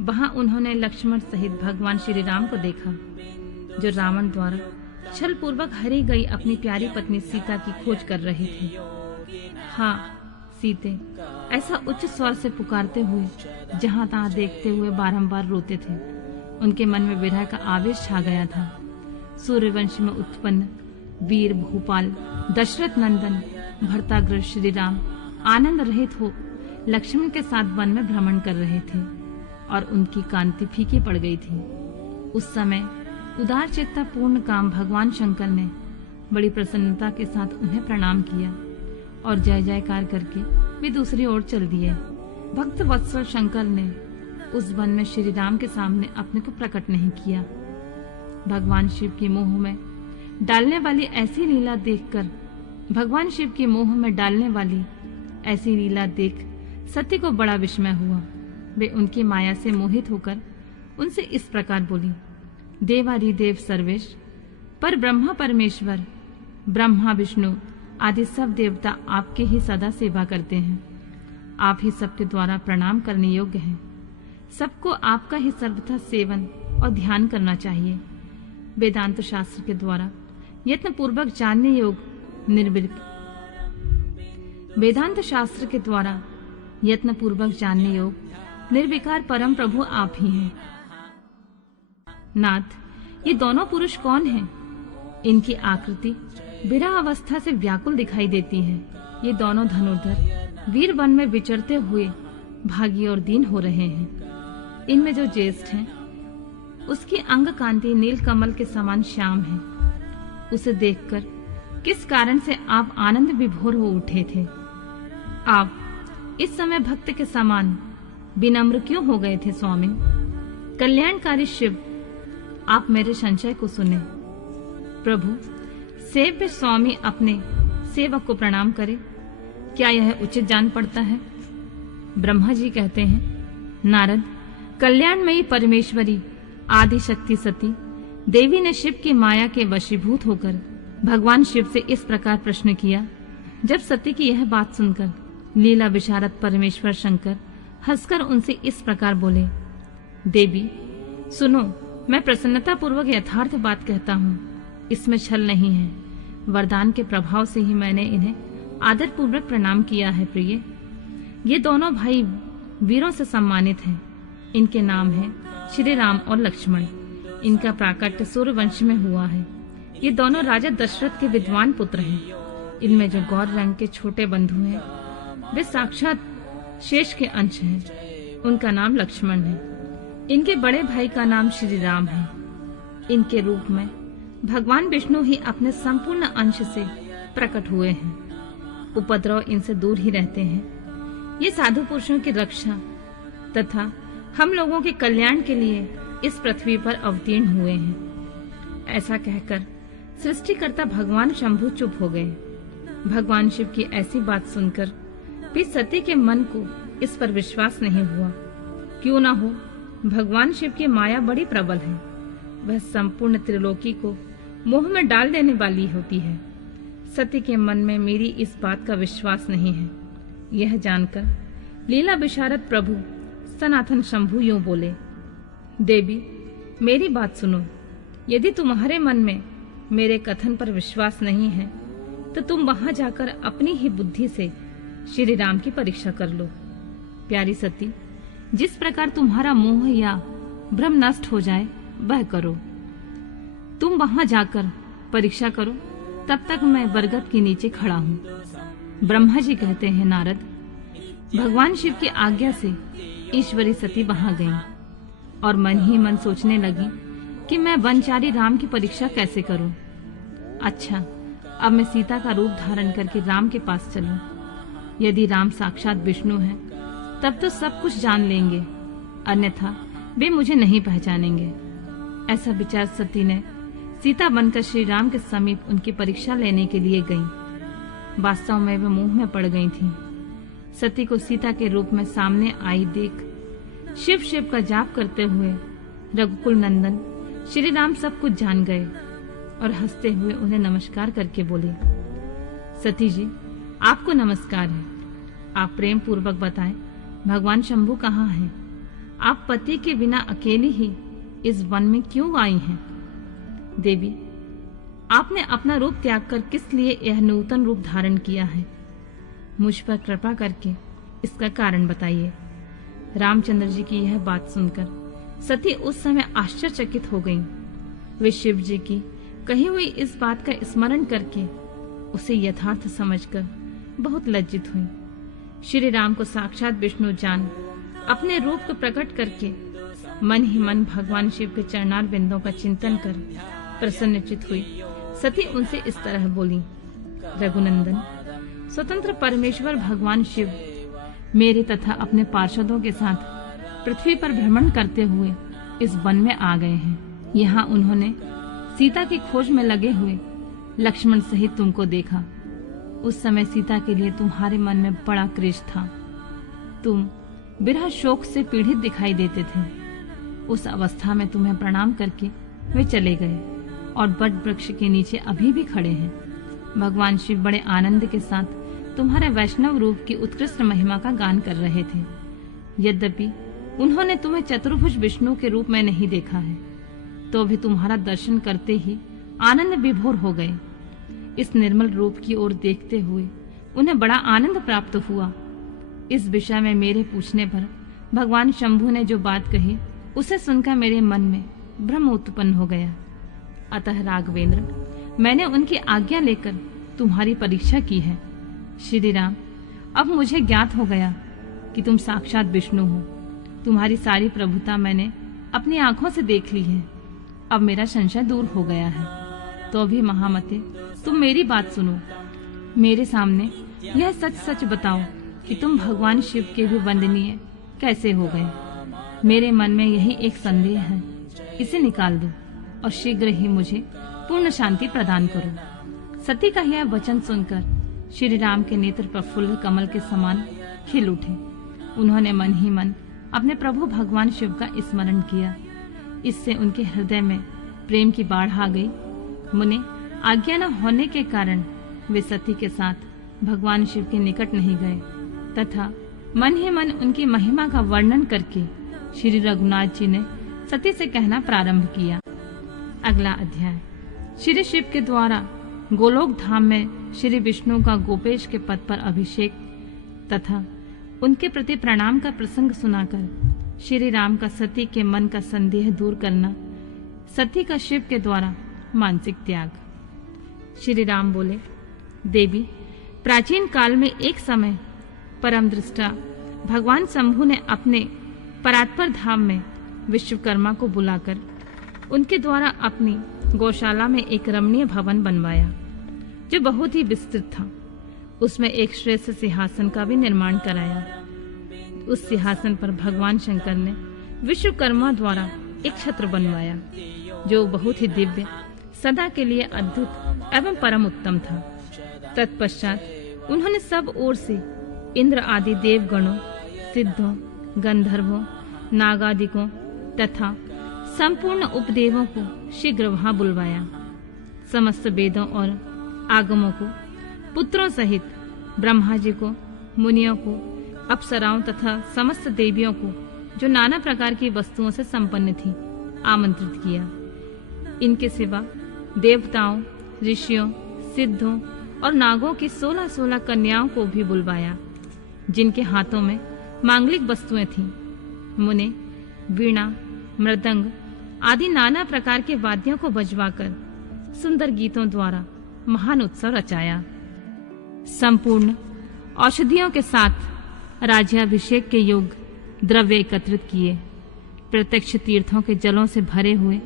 वहां उन्होंने लक्ष्मण सहित भगवान श्री राम को देखा, जो रावण द्वारा छल पूर्वक हरी गई अपनी प्यारी पत्नी सीता की खोज कर रहे थे। हाँ सीते, ऐसा उच्च स्वर से पुकारते हुए जहां तहां देखते हुए बारंबार रोते थे। उनके मन में विरह का आवेश छा गया था। सूर्यवंश में उत्पन्न वीर भूपाल दशरथ नंदन भरताग्रज श्री राम आनंद रहित हो लक्ष्मण के साथ वन में भ्रमण कर रहे थे और उनकी कांति फीकी पड़ गई थी। उस समय उदार चित्ता पूर्ण काम भगवान शंकर ने बड़ी प्रसन्नता के साथ उन्हें प्रणाम किया और जय जयकार करके वे दूसरी ओर चल दिए। भक्त वत्सल शंकर ने उस वन में श्री राम के सामने अपने को प्रकट नहीं किया। भगवान शिव की मोह में डालने वाली ऐसी लीला देखकर ऐसी लीला देख सती को बड़ा विस्मय हुआ। वे उनकी माया से मोहित होकर उनसे इस प्रकार बोली, देवादिदेव सर्वेश पर ब्रह्मा परमेश्वर, ब्रह्मा विष्णु आदि सब देवता आपके ही सदा सेवा करते हैं। आप ही सबके द्वारा प्रणाम करने योग्य हैं। सबको आपका ही सर्वथा सेवन और ध्यान करना चाहिए। वेदांत शास्त्र के द्वारा यत्न पूर्वक जानने योग निर्विकार परम प्रभु आप ही हैं। नाथ, ये दोनों पुरुष कौन हैं? इनकी आकृति विरह अवस्था से व्याकुल दिखाई देती है। ये दोनों धनुर्धर वीर वन में विचरते हुए भागी और दीन हो रहे हैं। इनमें जो ज्येष्ठ हैं, उसकी अंग कांति नील कमल के समान श्याम है। उसे देखकर किस कारण से आप आनंद विभोर हो उठे थे? आप इस समय भक्त के समान विनम्र क्यों हो गए थे स्वामी? कल्याणकारी शिव, आप मेरे संशय को सुने। प्रभु, सेव्य स्वामी अपने सेवक को प्रणाम करे, क्या यह उचित जान पड़ता है? ब्रह्मा जी कहते हैं, नारद, कल्याणमयी परमेश्वरी आदि शक्ति सती देवी ने शिव की माया के वशीभूत होकर भगवान शिव से इस प्रकार प्रश्न किया। जब सती की यह बात सुनकर लीला विशारद परमेश्वर शंकर हंसकर उनसे इस प्रकार बोले, देवी सुनो, मैं प्रसन्नता पूर्वक यथार्थ बात कहता हूँ, इसमें छल नहीं है। वरदान के प्रभाव से ही मैंने इन्हें आदर पूर्वक प्रणाम किया है। प्रिय, ये दोनों भाई वीरों से सम्मानित हैं। इनके नाम हैं श्री राम और लक्ष्मण। इनका प्राकट्य सूर्यवंश में हुआ है। ये दोनों राजा दशरथ के विद्वान पुत्र हैं। इनमें जो गौर रंग के छोटे बंधु हैं, वे साक्षात शेष के अंश हैं। उनका नाम लक्ष्मण है। इनके बड़े भाई का नाम श्री राम है। इनके रूप में भगवान विष्णु ही अपने संपूर्ण अंश से प्रकट हुए हैं। उपद्रव इनसे दूर ही रहते हैं। ये साधु पुरुषों की रक्षा तथा हम लोगों के कल्याण के लिए इस पृथ्वी पर अवतीर्ण हुए हैं। ऐसा कहकर सृष्टिकर्ता भगवान शंभु चुप हो गए। भगवान शिव की ऐसी बात सुनकर भी सती के मन को इस पर विश्वास नहीं हुआ। क्यों न हो, भगवान शिव की माया बड़ी प्रबल है। वह संपूर्ण त्रिलोकी को मोह में डाल देने वाली होती है। सती के मन में मेरी इस बात का विश्वास नहीं है। यह जानकर लीला विशारद प्रभु सनातन शंभु यूं बोले, देवी मेरी बात सुनो। यदि तुम्हारे मन में मेरे कथन पर विश्वास नहीं है तो तुम वहां जाकर अपनी ही बुद्धि से श्री राम की परीक्षा कर लो। प्यारी सती, जिस प्रकार तुम्हारा मोह या भ्रम नष्ट हो जाए वह करो। तुम वहां जाकर परीक्षा करो, तब तक मैं बरगद के नीचे खड़ा हूँ। ब्रह्मा जी कहते हैं, नारद, भगवान शिव की आज्ञा से ईश्वरी सती वहां गई और मन ही मन सोचने लगी कि मैं वनचारी राम की परीक्षा कैसे करूं। अच्छा, अब मैं सीता का रूप धारण करके राम के पास चलूं। यदि राम साक्षात विष्णु हैं, तब तो सब कुछ जान लेंगे, अन्यथा वे मुझे नहीं पहचानेंगे। ऐसा विचार सती ने सीता बनकर श्री राम के समीप उनकी परीक्षा लेने के लिए गईं। वास्तव में वे मोह में पड़ गई थीं। सती को सीता के रूप में सामने आई देख शिव शिव का जाप करते हुए रघुकुल नंदन श्री राम सब कुछ जान गए और हंसते हुए उन्हें नमस्कार करके बोले, सती जी, आपको नमस्कार है। आप प्रेम पूर्वक बताएं, भगवान शंभु कहाँ हैं? आप पति के बिना अकेली ही इस वन में क्यों आई हैं? देवी, आपने अपना रूप त्याग कर किस लिए यह नूतन रूप धारण किया है? मुझ पर कृपा करके इसका कारण बताइए। रामचंद्र जी की यह बात सुनकर सती उस समय आश्चर्यचकित हो गईं। वे शिव जी की कही हुई इस बात का स्मरण करके उसे यथार्थ समझकर बहुत लज्जित हुई। श्री राम को साक्षात विष्णु जान अपने रूप को प्रकट करके मन ही मन भगवान शिव के चरणार बिंदों का चिंतन कर प्रसन्नचित हुई सती उनसे इस तरह बोली, रघुनंदन, स्वतंत्र परमेश्वर भगवान शिव मेरे तथा अपने पार्षदों के साथ पृथ्वी पर भ्रमण करते हुए इस वन में आ गए हैं। यहाँ उन्होंने सीता की खोज में लगे हुए लक्ष्मण सहित तुमको देखा। उस समय सीता के लिए तुम्हारे मन में बड़ा क्लेश था। तुम बिरह शोक से पीड़ित दिखाई देते थे। उस अवस्था में तुम्हें प्रणाम करके वे चले गए और बट वृक्ष के नीचे अभी भी खड़े हैं। भगवान शिव बड़े आनंद के साथ तुम्हारे वैष्णव रूप की उत्कृष्ट महिमा का गान कर रहे थे। यद्यपि उन्होंने तुम्हें चतुर्भुज विष्णु के रूप में नहीं देखा है, तो भी तुम्हारा दर्शन करते ही आनंद विभोर हो गए। इस निर्मल रूप की ओर देखते हुए उन्हें बड़ा आनंद प्राप्त हुआ। इस विषय में मेरे पूछने पर भगवान शंभु ने जो बात कही उसे सुनकर मेरे मन में भ्रम उत्पन्न हो गया। अतः राघवेंद्र, मैंने उनकी आज्ञा लेकर तुम्हारी परीक्षा की है। श्री राम, अब मुझे ज्ञात हो गया कि तुम साक्षात विष्णु हो। तुम्हारी सारी प्रभुता मैंने अपनी आंखों से देख ली है। अब मेरा संशय दूर हो गया है। तो भी महामते, तुम मेरी बात सुनो। मेरे सामने यह सच सच बताओ कि तुम भगवान शिव के भी वंदनीय कैसे हो गए। मेरे मन में यही एक संदेह है, इसे निकाल दो और शीघ्र ही मुझे पूर्ण शांति प्रदान करो। सती का यह वचन सुनकर श्री राम के नेत्र प्रफुल्ल कमल के समान खिल उठे। उन्होंने मन ही मन अपने प्रभु भगवान शिव का स्मरण किया। इससे उनके हृदय में प्रेम की बाढ़ आ गई। मुने आज्ञा न होने के कारण वे सती के साथ भगवान शिव के निकट नहीं गए तथा मन ही मन उनकी महिमा का वर्णन करके श्री रघुनाथ जी ने सती से कहना प्रारंभ किया। अगला अध्याय। श्री शिव के द्वारा गोलोक धाम में श्री विष्णु का गोपेश के पद पर अभिषेक तथा उनके प्रति प्रणाम का प्रसंग सुनाकर श्री राम का सती के मन का संदेह दूर करना, सती का शिव के द्वारा मानसिक त्याग। श्री राम बोले, देवी, प्राचीन काल में एक समय परम दृष्टा भगवान शंभु ने अपने परात्पर धाम में विश्वकर्मा को बुलाकर उनके द्वारा अपनी गौशाला में एक रमणीय भवन बनवाया जो बहुत ही विस्तृत था। उसमें एक श्रेष्ठ सिंहासन का भी निर्माण कराया। उस सिंहासन पर भगवान शंकर ने विश्वकर्मा द्वारा एक छत्र बनवाया जो बहुत ही दिव्य, सदा के लिए अद्भुत एवं परम उत्तम था। तत्पश्चात उन्होंने सब ओर से इंद्र आदि देवगणों, सिद्धों, गंधर्वों, नागादिकों तथा संपूर्ण उपदेवों को शीघ्र वहां बुलवाया। समस्त वेदों और आगमों को, पुत्रों सहित ब्रह्मा जी को, मुनियों को, अप्सराओं तथा समस्त देवियों को जो नाना प्रकार की वस्तुओं से संपन्न थी, आमंत्रित किया। इनके सिवा देवताओं, ऋषियों, सिद्धों और नागों की 16-16 कन्याओं को भी बुलवाया जिनके हाथों में मांगलिक वस्तुएं थीं। मुने वीणा, मृदंग आदि नाना प्रकार के वाद्यों को बजवाकर सुंदर गीतों द्वारा महान उत्सव रचाया। संपूर्ण औषधियों के साथ राज्याभिषेक के योग्य द्रव्य एकत्रित किए। प्रत्यक्ष तीर्थों के जलों से भरे हुए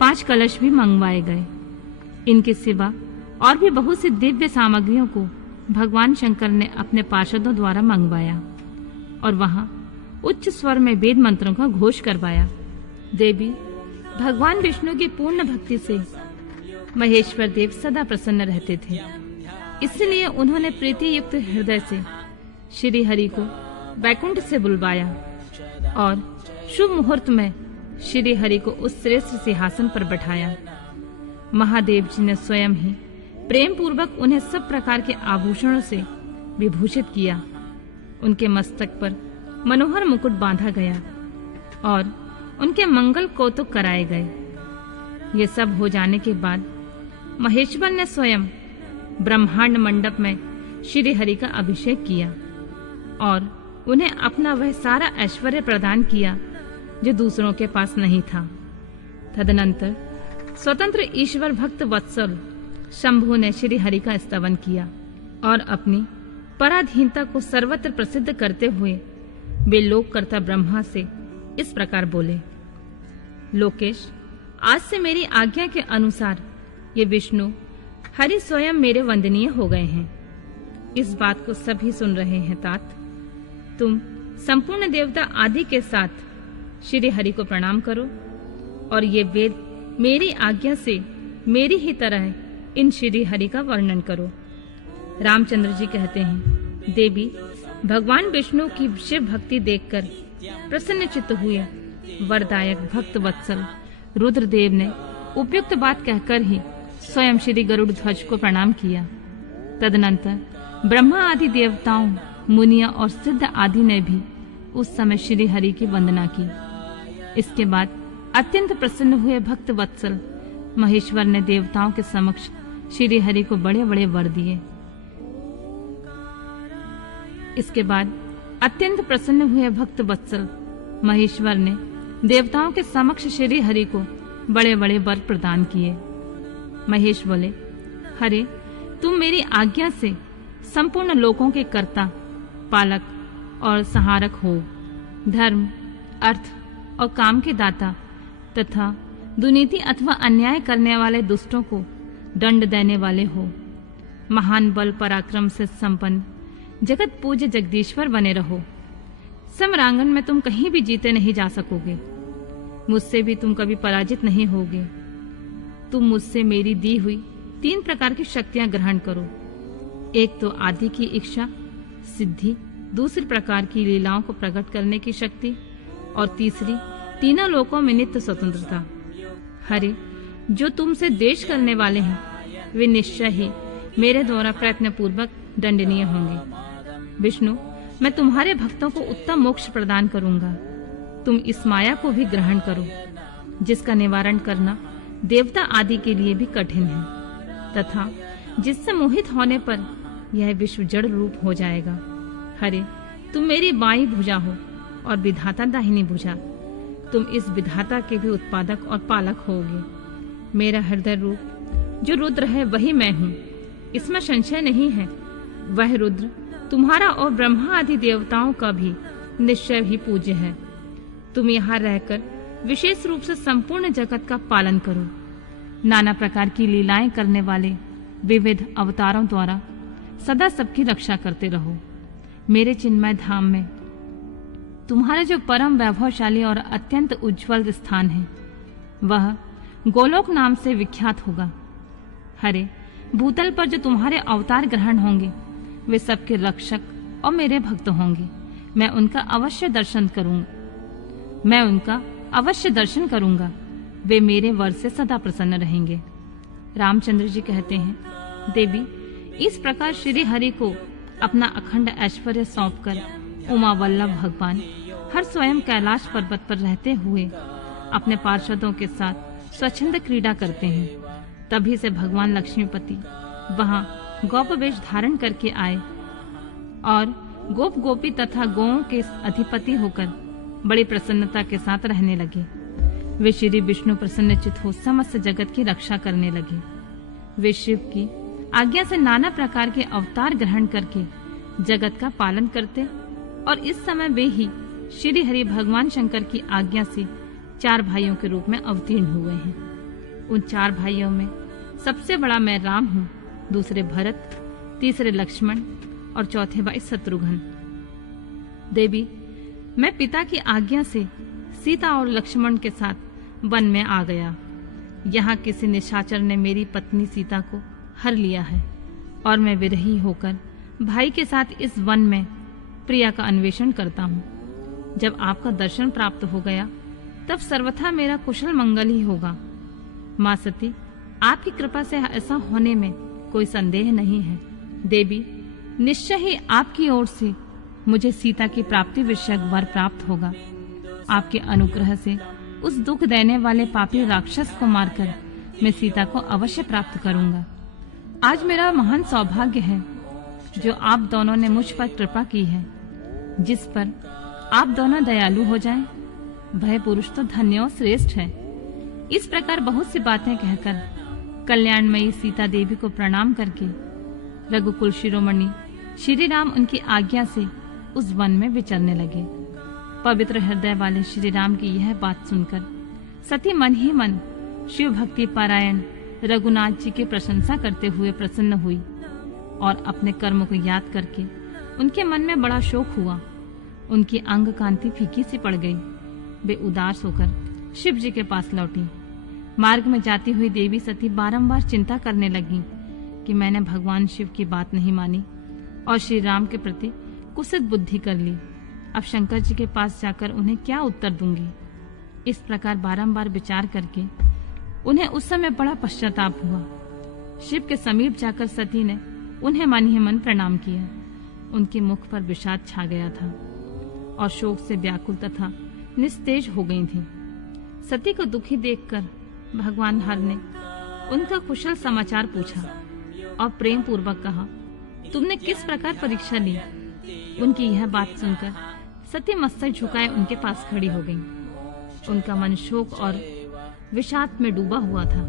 5 कलश भी मंगवाए गए। इनके सिवा और भी बहुत सी दिव्य सामग्रियों को भगवान शंकर ने अपने पार्षदों द्वारा मंगवाया और वहां उच्च स्वर में वेद मंत्रों का घोष करवाया। देवी, भगवान विष्णु की पूर्ण भक्ति से महेश्वर देव सदा प्रसन्न रहते थे। इसलिए उन्होंने प्रीति युक्त हृदय से श्री हरि को वैकुंठ से बुलवाया और शुभ मुहूर्त में श्री हरि को उस श्रेष्ठ सिंहासन पर बैठाया। महादेव जी ने स्वयं ही प्रेम पूर्वक उन्हें सब प्रकार के आभूषणों से विभूषित किया। उनके मस्तक पर मनोहर मुकुट बांधा गया और उनके मंगल कौतुक कराए गए। ये सब हो जाने के बाद महेश्वर ने स्वयं ब्रह्मांड मंडप में श्री हरि का अभिषेक किया और उन्हें अपना वह सारा ऐश्वर्य प्रदान किया जो दूसरों के पास नहीं था। तदनंतर स्वतंत्र ईश्वर भक्त वत्सल शंभु ने श्री हरि का स्तवन किया और अपनी पराधीनता को सर्वत्र प्रसिद्ध करते हुए वे लोककर्ता ब्रह्मा से इस प्रकार बोले, लोकेश, आज से मेरी आज्ञा के अनुसार ये विष्णु हरि स्वयं मेरे वंदनीय हो गए हैं। इस बात को सभी सुन रहे हैं तात। तुम संपूर्ण देवता आदि के साथ श्री हरि को प्रणाम करो और ये वेद मेरी आज्ञा से मेरी ही तरह इन श्री हरि का वर्णन करो। रामचंद्र जी कहते हैं, देवी भगवान विष्णु की शिव भक्ति देखकर प्रसन्न चित्त हुए वरदायक भक्त वत्सल रुद्रदेव ने उपयुक्त बात कहकर ही स्वयं श्री गरुड़ ध्वज को प्रणाम किया। तदनंतर ब्रह्मा आदि देवताओं, मुनियों और सिद्ध आदि ने भी उस समय श्री हरि की वंदना की। इसके बाद अत्यंत प्रसन्न हुए भक्त वत्सल महेश्वर ने देवताओं के समक्ष श्री हरि को बड़े बड़े वर दिए। इसके बाद अत्यंत प्रसन्न हुए भक्त वत्सल महेश्वर ने देवताओं के समक्ष श्री हरि को बड़े बड़े वर प्रदान किए। महेश बोले, हरे, तुम मेरी आज्ञा से संपूर्ण लोकों के कर्ता, पालक और सहारक हो। धर्म, अर्थ और काम के दाता तथा दुर्नीति अथवा अन्याय करने वाले दुष्टों को दंड देने वाले हो। महान बल पराक्रम से संपन्न जगत पूज्य जगदीश्वर बने रहो। समरांगन में तुम कहीं भी जीते नहीं जा सकोगे, मुझसे भी तुम कभी पराजित नहीं होगे। तुम मुझसे मेरी दी हुई 3 प्रकार की शक्तियां ग्रहण करो। एक तो आदि की इच्छा सिद्धि, दूसरी प्रकार की लीलाओं को प्रकट करने की शक्ति और तीसरी तीनों लोकों में नित्य स्वतंत्रता। हरि, जो तुमसे द्वेष करने वाले हैं वे निश्चय ही मेरे द्वारा प्रयत्न पूर्वक दंडनीय होंगे। विष्णु, मैं तुम्हारे भक्तों को उत्तम मोक्ष प्रदान करूंगा। तुम इस माया को भी ग्रहण करो, जिसका निवारण करना देवता आदि के लिए भी कठिन है तथा जिससे मोहित होने पर यह विश्व जड़ रूप हो जाएगा। हरे, तुम मेरी बाईं भुजा हो और विधाता दाहिनी भुजा। तुम इस विधाता के भी उत्पादक और पालक होगे। मेरा हृदय रूप जो रुद्र है वही मैं हूँ, इसमें संशय नहीं है। वह रुद्र तुम्हारा और ब्रह्मा आदि देवताओं का भी निश्चय ही पूज्य है। तुम यहाँ रहकर विशेष रूप से संपूर्ण जगत का पालन करो। नाना प्रकार की लीलाएं करने वाले विविध अवतारों द्वारा सदा सबकी रक्षा करते रहो। मेरे चिन्मय धाम में तुम्हारा जो परम वैभवशाली और अत्यंत उज्जवल स्थान है वह गोलोक नाम से विख्यात होगा। हरे, भूतल पर जो तुम्हारे अवतार ग्रहण होंगे वे सबके रक्षक और मेरे भक्त होंगे। मैं उनका अवश्य दर्शन करूंगा। वे मेरे वर से सदा प्रसन्न रहेंगे। रामचंद्र जी कहते हैं, देवी, इस प्रकार श्री हरि को अपना अखंड ऐश्वर्य सौंपकर उमा वल्लभ भगवान हर स्वयं कैलाश पर्वत पर रहते हुए अपने पार्षदों के साथ स्वच्छंद क्रीड़ा करते हैं। तभी से भगवान लक्ष्मीपति वहां गोप वेश धारण करके आए और गोप गोपी तथा गौओं के अधिपति होकर बड़ी प्रसन्नता के साथ रहने लगे। वे श्री विष्णु प्रसन्नचित हो समस्त जगत की रक्षा करने लगे। वे शिव की आज्ञा से नाना प्रकार के अवतार ग्रहण करके जगत का पालन करते और इस समय वे ही श्री हरि भगवान शंकर की आज्ञा से 4 भाइयों के रूप में अवतीर्ण हुए हैं। उन 4 भाइयों में सबसे बड़ा मैं राम हूँ, दूसरे भरत, तीसरे लक्ष्मण और चौथे भाई शत्रुघ्न। देवी, मैं पिता की आज्ञा से सीता और लक्ष्मण के साथ वन में आ गया। यहाँ किसी निशाचर ने मेरी पत्नी सीता को हर लिया है और मैं विरही होकर भाई के साथ इस वन में प्रिया का अन्वेषण करता हूँ। जब आपका दर्शन प्राप्त हो गया तब सर्वथा मेरा कुशल मंगल ही होगा। माँ सती, आपकी कृपा से ऐसा होने में कोई संदेह नहीं है। देवी, निश्चय ही आपकी ओर से मुझे सीता की प्राप्ति विषयक वर प्राप्त होगा। आपके अनुग्रह से उस दुख देने वाले पापी राक्षस को मारकर मैं सीता को अवश्य प्राप्त करूंगा। आज मेरा महान सौभाग्य है जो आप दोनों ने मुझ पर कृपा की है, जिस पर आप दोनों दयालु हो जाएं। भय पुरुष तो धन्य और श्रेष्ठ है। इस प्रकार बहुत सी बातें कहकर कल्याणमयी सीता देवी को प्रणाम करके रघुकुल शिरोमणि श्री राम उनकी आज्ञा से उस वन में विचरने लगे। पवित्र हृदय वाले श्री राम की यह बात सुनकर सती मन ही मन शिव भक्ति पारायण रघुनाथ जी की प्रशंसा करते हुए प्रसन्न हुई और अपने कर्म को याद करके उनके मन में बड़ा शोक हुआ। उनकी अंग कांति फीकी सी पड़ गई। वे उदास होकर शिव जी के पास लौटी। मार्ग में जाती हुई देवी सती बारंबार चिंता करने लगी कि मैंने भगवान शिव की बात नहीं मानी और श्री राम के प्रति कुसित बुद्धि कर ली। अब शंकर जी के पास जाकर उन्हें क्या उत्तर दूंगी। इस प्रकार बारंबार विचार करके उन्हें उस समय बड़ा पश्चाताप हुआ। शिव के समीप जाकर सती ने उन्हें मन ही मन प्रणाम किया। उनके मुख पर विषाद छा गया था और शोक से व्याकुल तथा निस्तेज हो गई थी। सती को दुखी देखकर भगवान हर ने उनका कुशल समाचार पूछा और प्रेम पूर्वक कहा, तुमने किस प्रकार परीक्षा ली। उनकी यह बात सुनकर सती मस्तक झुकाए उनके पास खड़ी हो गई। उनका मन शोक और विषाद में डूबा हुआ था।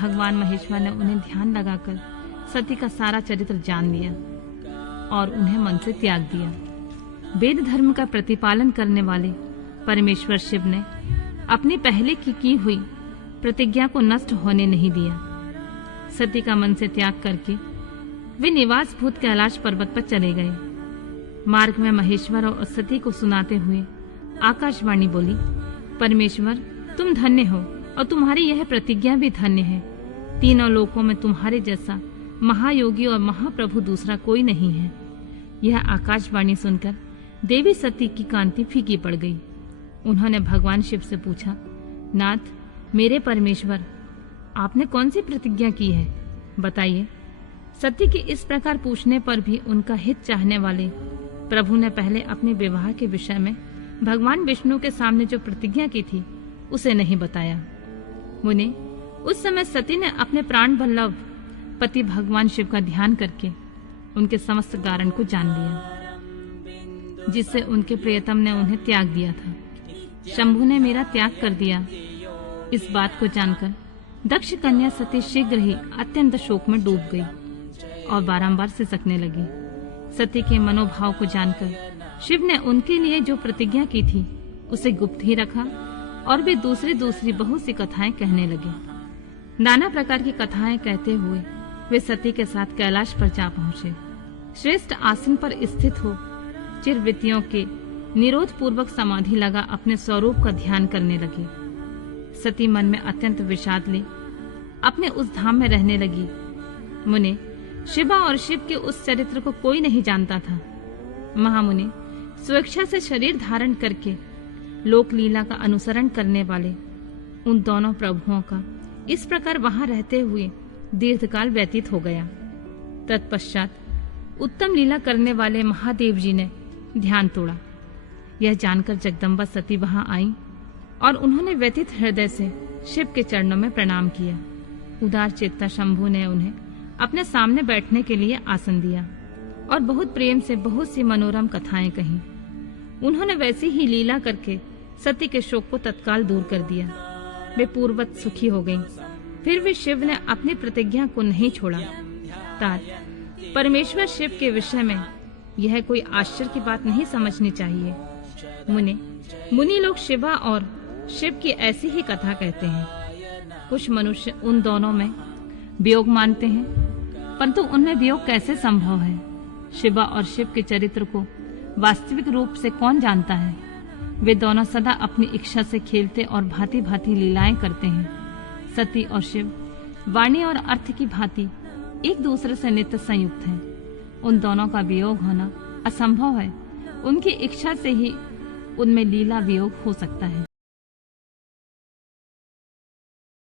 भगवान महेश्वर ने उन्हें ध्यान लगाकर सती का सारा चरित्र जान लिया और उन्हें मन से त्याग दिया। वेद धर्म का प्रतिपालन करने वाले परमेश्वर शिव ने अपनी पहले की हुई प्रतिज्ञा को नष्ट होने नहीं दिया। सती का मन से त्याग करके वे निवास भूत कैलाश पर्वत पर चले गए। मार्ग में महेश्वर और सती को सुनाते हुए आकाशवाणी बोली, परमेश्वर तुम धन्य हो और तुम्हारी यह प्रतिज्ञा भी धन्य है। तीनों लोकों में तुम्हारे जैसा महायोगी और महाप्रभु दूसरा कोई नहीं है। यह आकाशवाणी सुनकर देवी सती की कांति फीकी पड़ गई। उन्होंने भगवान शिव से पूछा, नाथ मेरे परमेश्वर, आपने कौन सी प्रतिज्ञा की है, बताइए। सती के इस प्रकार पूछने पर भी उनका हित चाहने वाले प्रभु ने पहले अपने विवाह के विषय में भगवान विष्णु के सामने जो प्रतिज्ञा की थी उसे नहीं बताया। मुने, उस समय सती ने अपने प्राण वल्लभ पति भगवान शिव का ध्यान करके उनके समस्त कारण को जान लिया, जिससे उनके प्रियतम ने उन्हें त्याग दिया था। शंभु ने मेरा त्याग कर दिया। इस बात को जानकर दक्ष कन्या सती शीघ्र ही अत्यंत शोक में डूब गई और बारंबार सिसकने लगी। सती के मनोभाव को जानकर शिव ने उनके लिए जो प्रतिज्ञा की थी उसे गुप्त ही रखा और वे दूसरी बहुत सी कथाएं कहने लगे। नाना प्रकार की कथाएं कहते हुए वे सती के साथ कैलाश पर जा पहुंचे। श्रेष्ठ आसन पर स्थित हो चिरवृत्तियों के निरोध पूर्वक समाधि लगा अपने स्वरूप का ध्यान करने लगे। सती मन में अत्यंत विषाद ले अपने उस धाम में रहने लगी। मुने, शिवा और शिव के उस चरित्र को कोई नहीं जानता था। महामुनि, स्वेच्छा से शरीर धारण करके लोक लीला का अनुसरण करने वाले उन दोनों प्रभुओं का इस प्रकार वहां रहते हुए दीर्घकाल व्यतीत हो गया। तत्पश्चात उत्तम लीला करने वाले महादेव जी ने ध्यान तोड़ा। यह जानकर जगदम्बा सती वहां आई और उन्होंने व्यथित हृदय से शिव के चरणों में प्रणाम किया। उदार चेता शंभु ने उन्हें अपने सामने बैठने के लिए आसन दिया और बहुत प्रेम से बहुत सी मनोरम कथाएं कही। उन्होंने वैसी ही लीला करके सती के शोक को तत्काल दूर कर दिया। वे पूर्ववत सुखी हो गईं। फिर भी शिव ने अपनी प्रतिज्ञा को नहीं छोड़ा। परमेश्वर शिव के विषय में यह कोई आश्चर्य की बात नहीं समझनी चाहिए। मुनि लोग शिवा और शिव की ऐसी ही कथा कहते हैं। कुछ मनुष्य उन दोनों में वियोग मानते हैं, परंतु उनमें वियोग कैसे संभव है। शिवा और शिव के चरित्र को वास्तविक रूप से कौन जानता है। वे दोनों सदा अपनी इच्छा से खेलते और भांति भांति लीलाएं करते हैं। सती और शिव वाणी और अर्थ की भांति एक दूसरे से नित्य संयुक्त हैं। उन दोनों का वियोग होना असंभव है। उनकी इच्छा से ही उनमें लीला वियोग हो सकता है।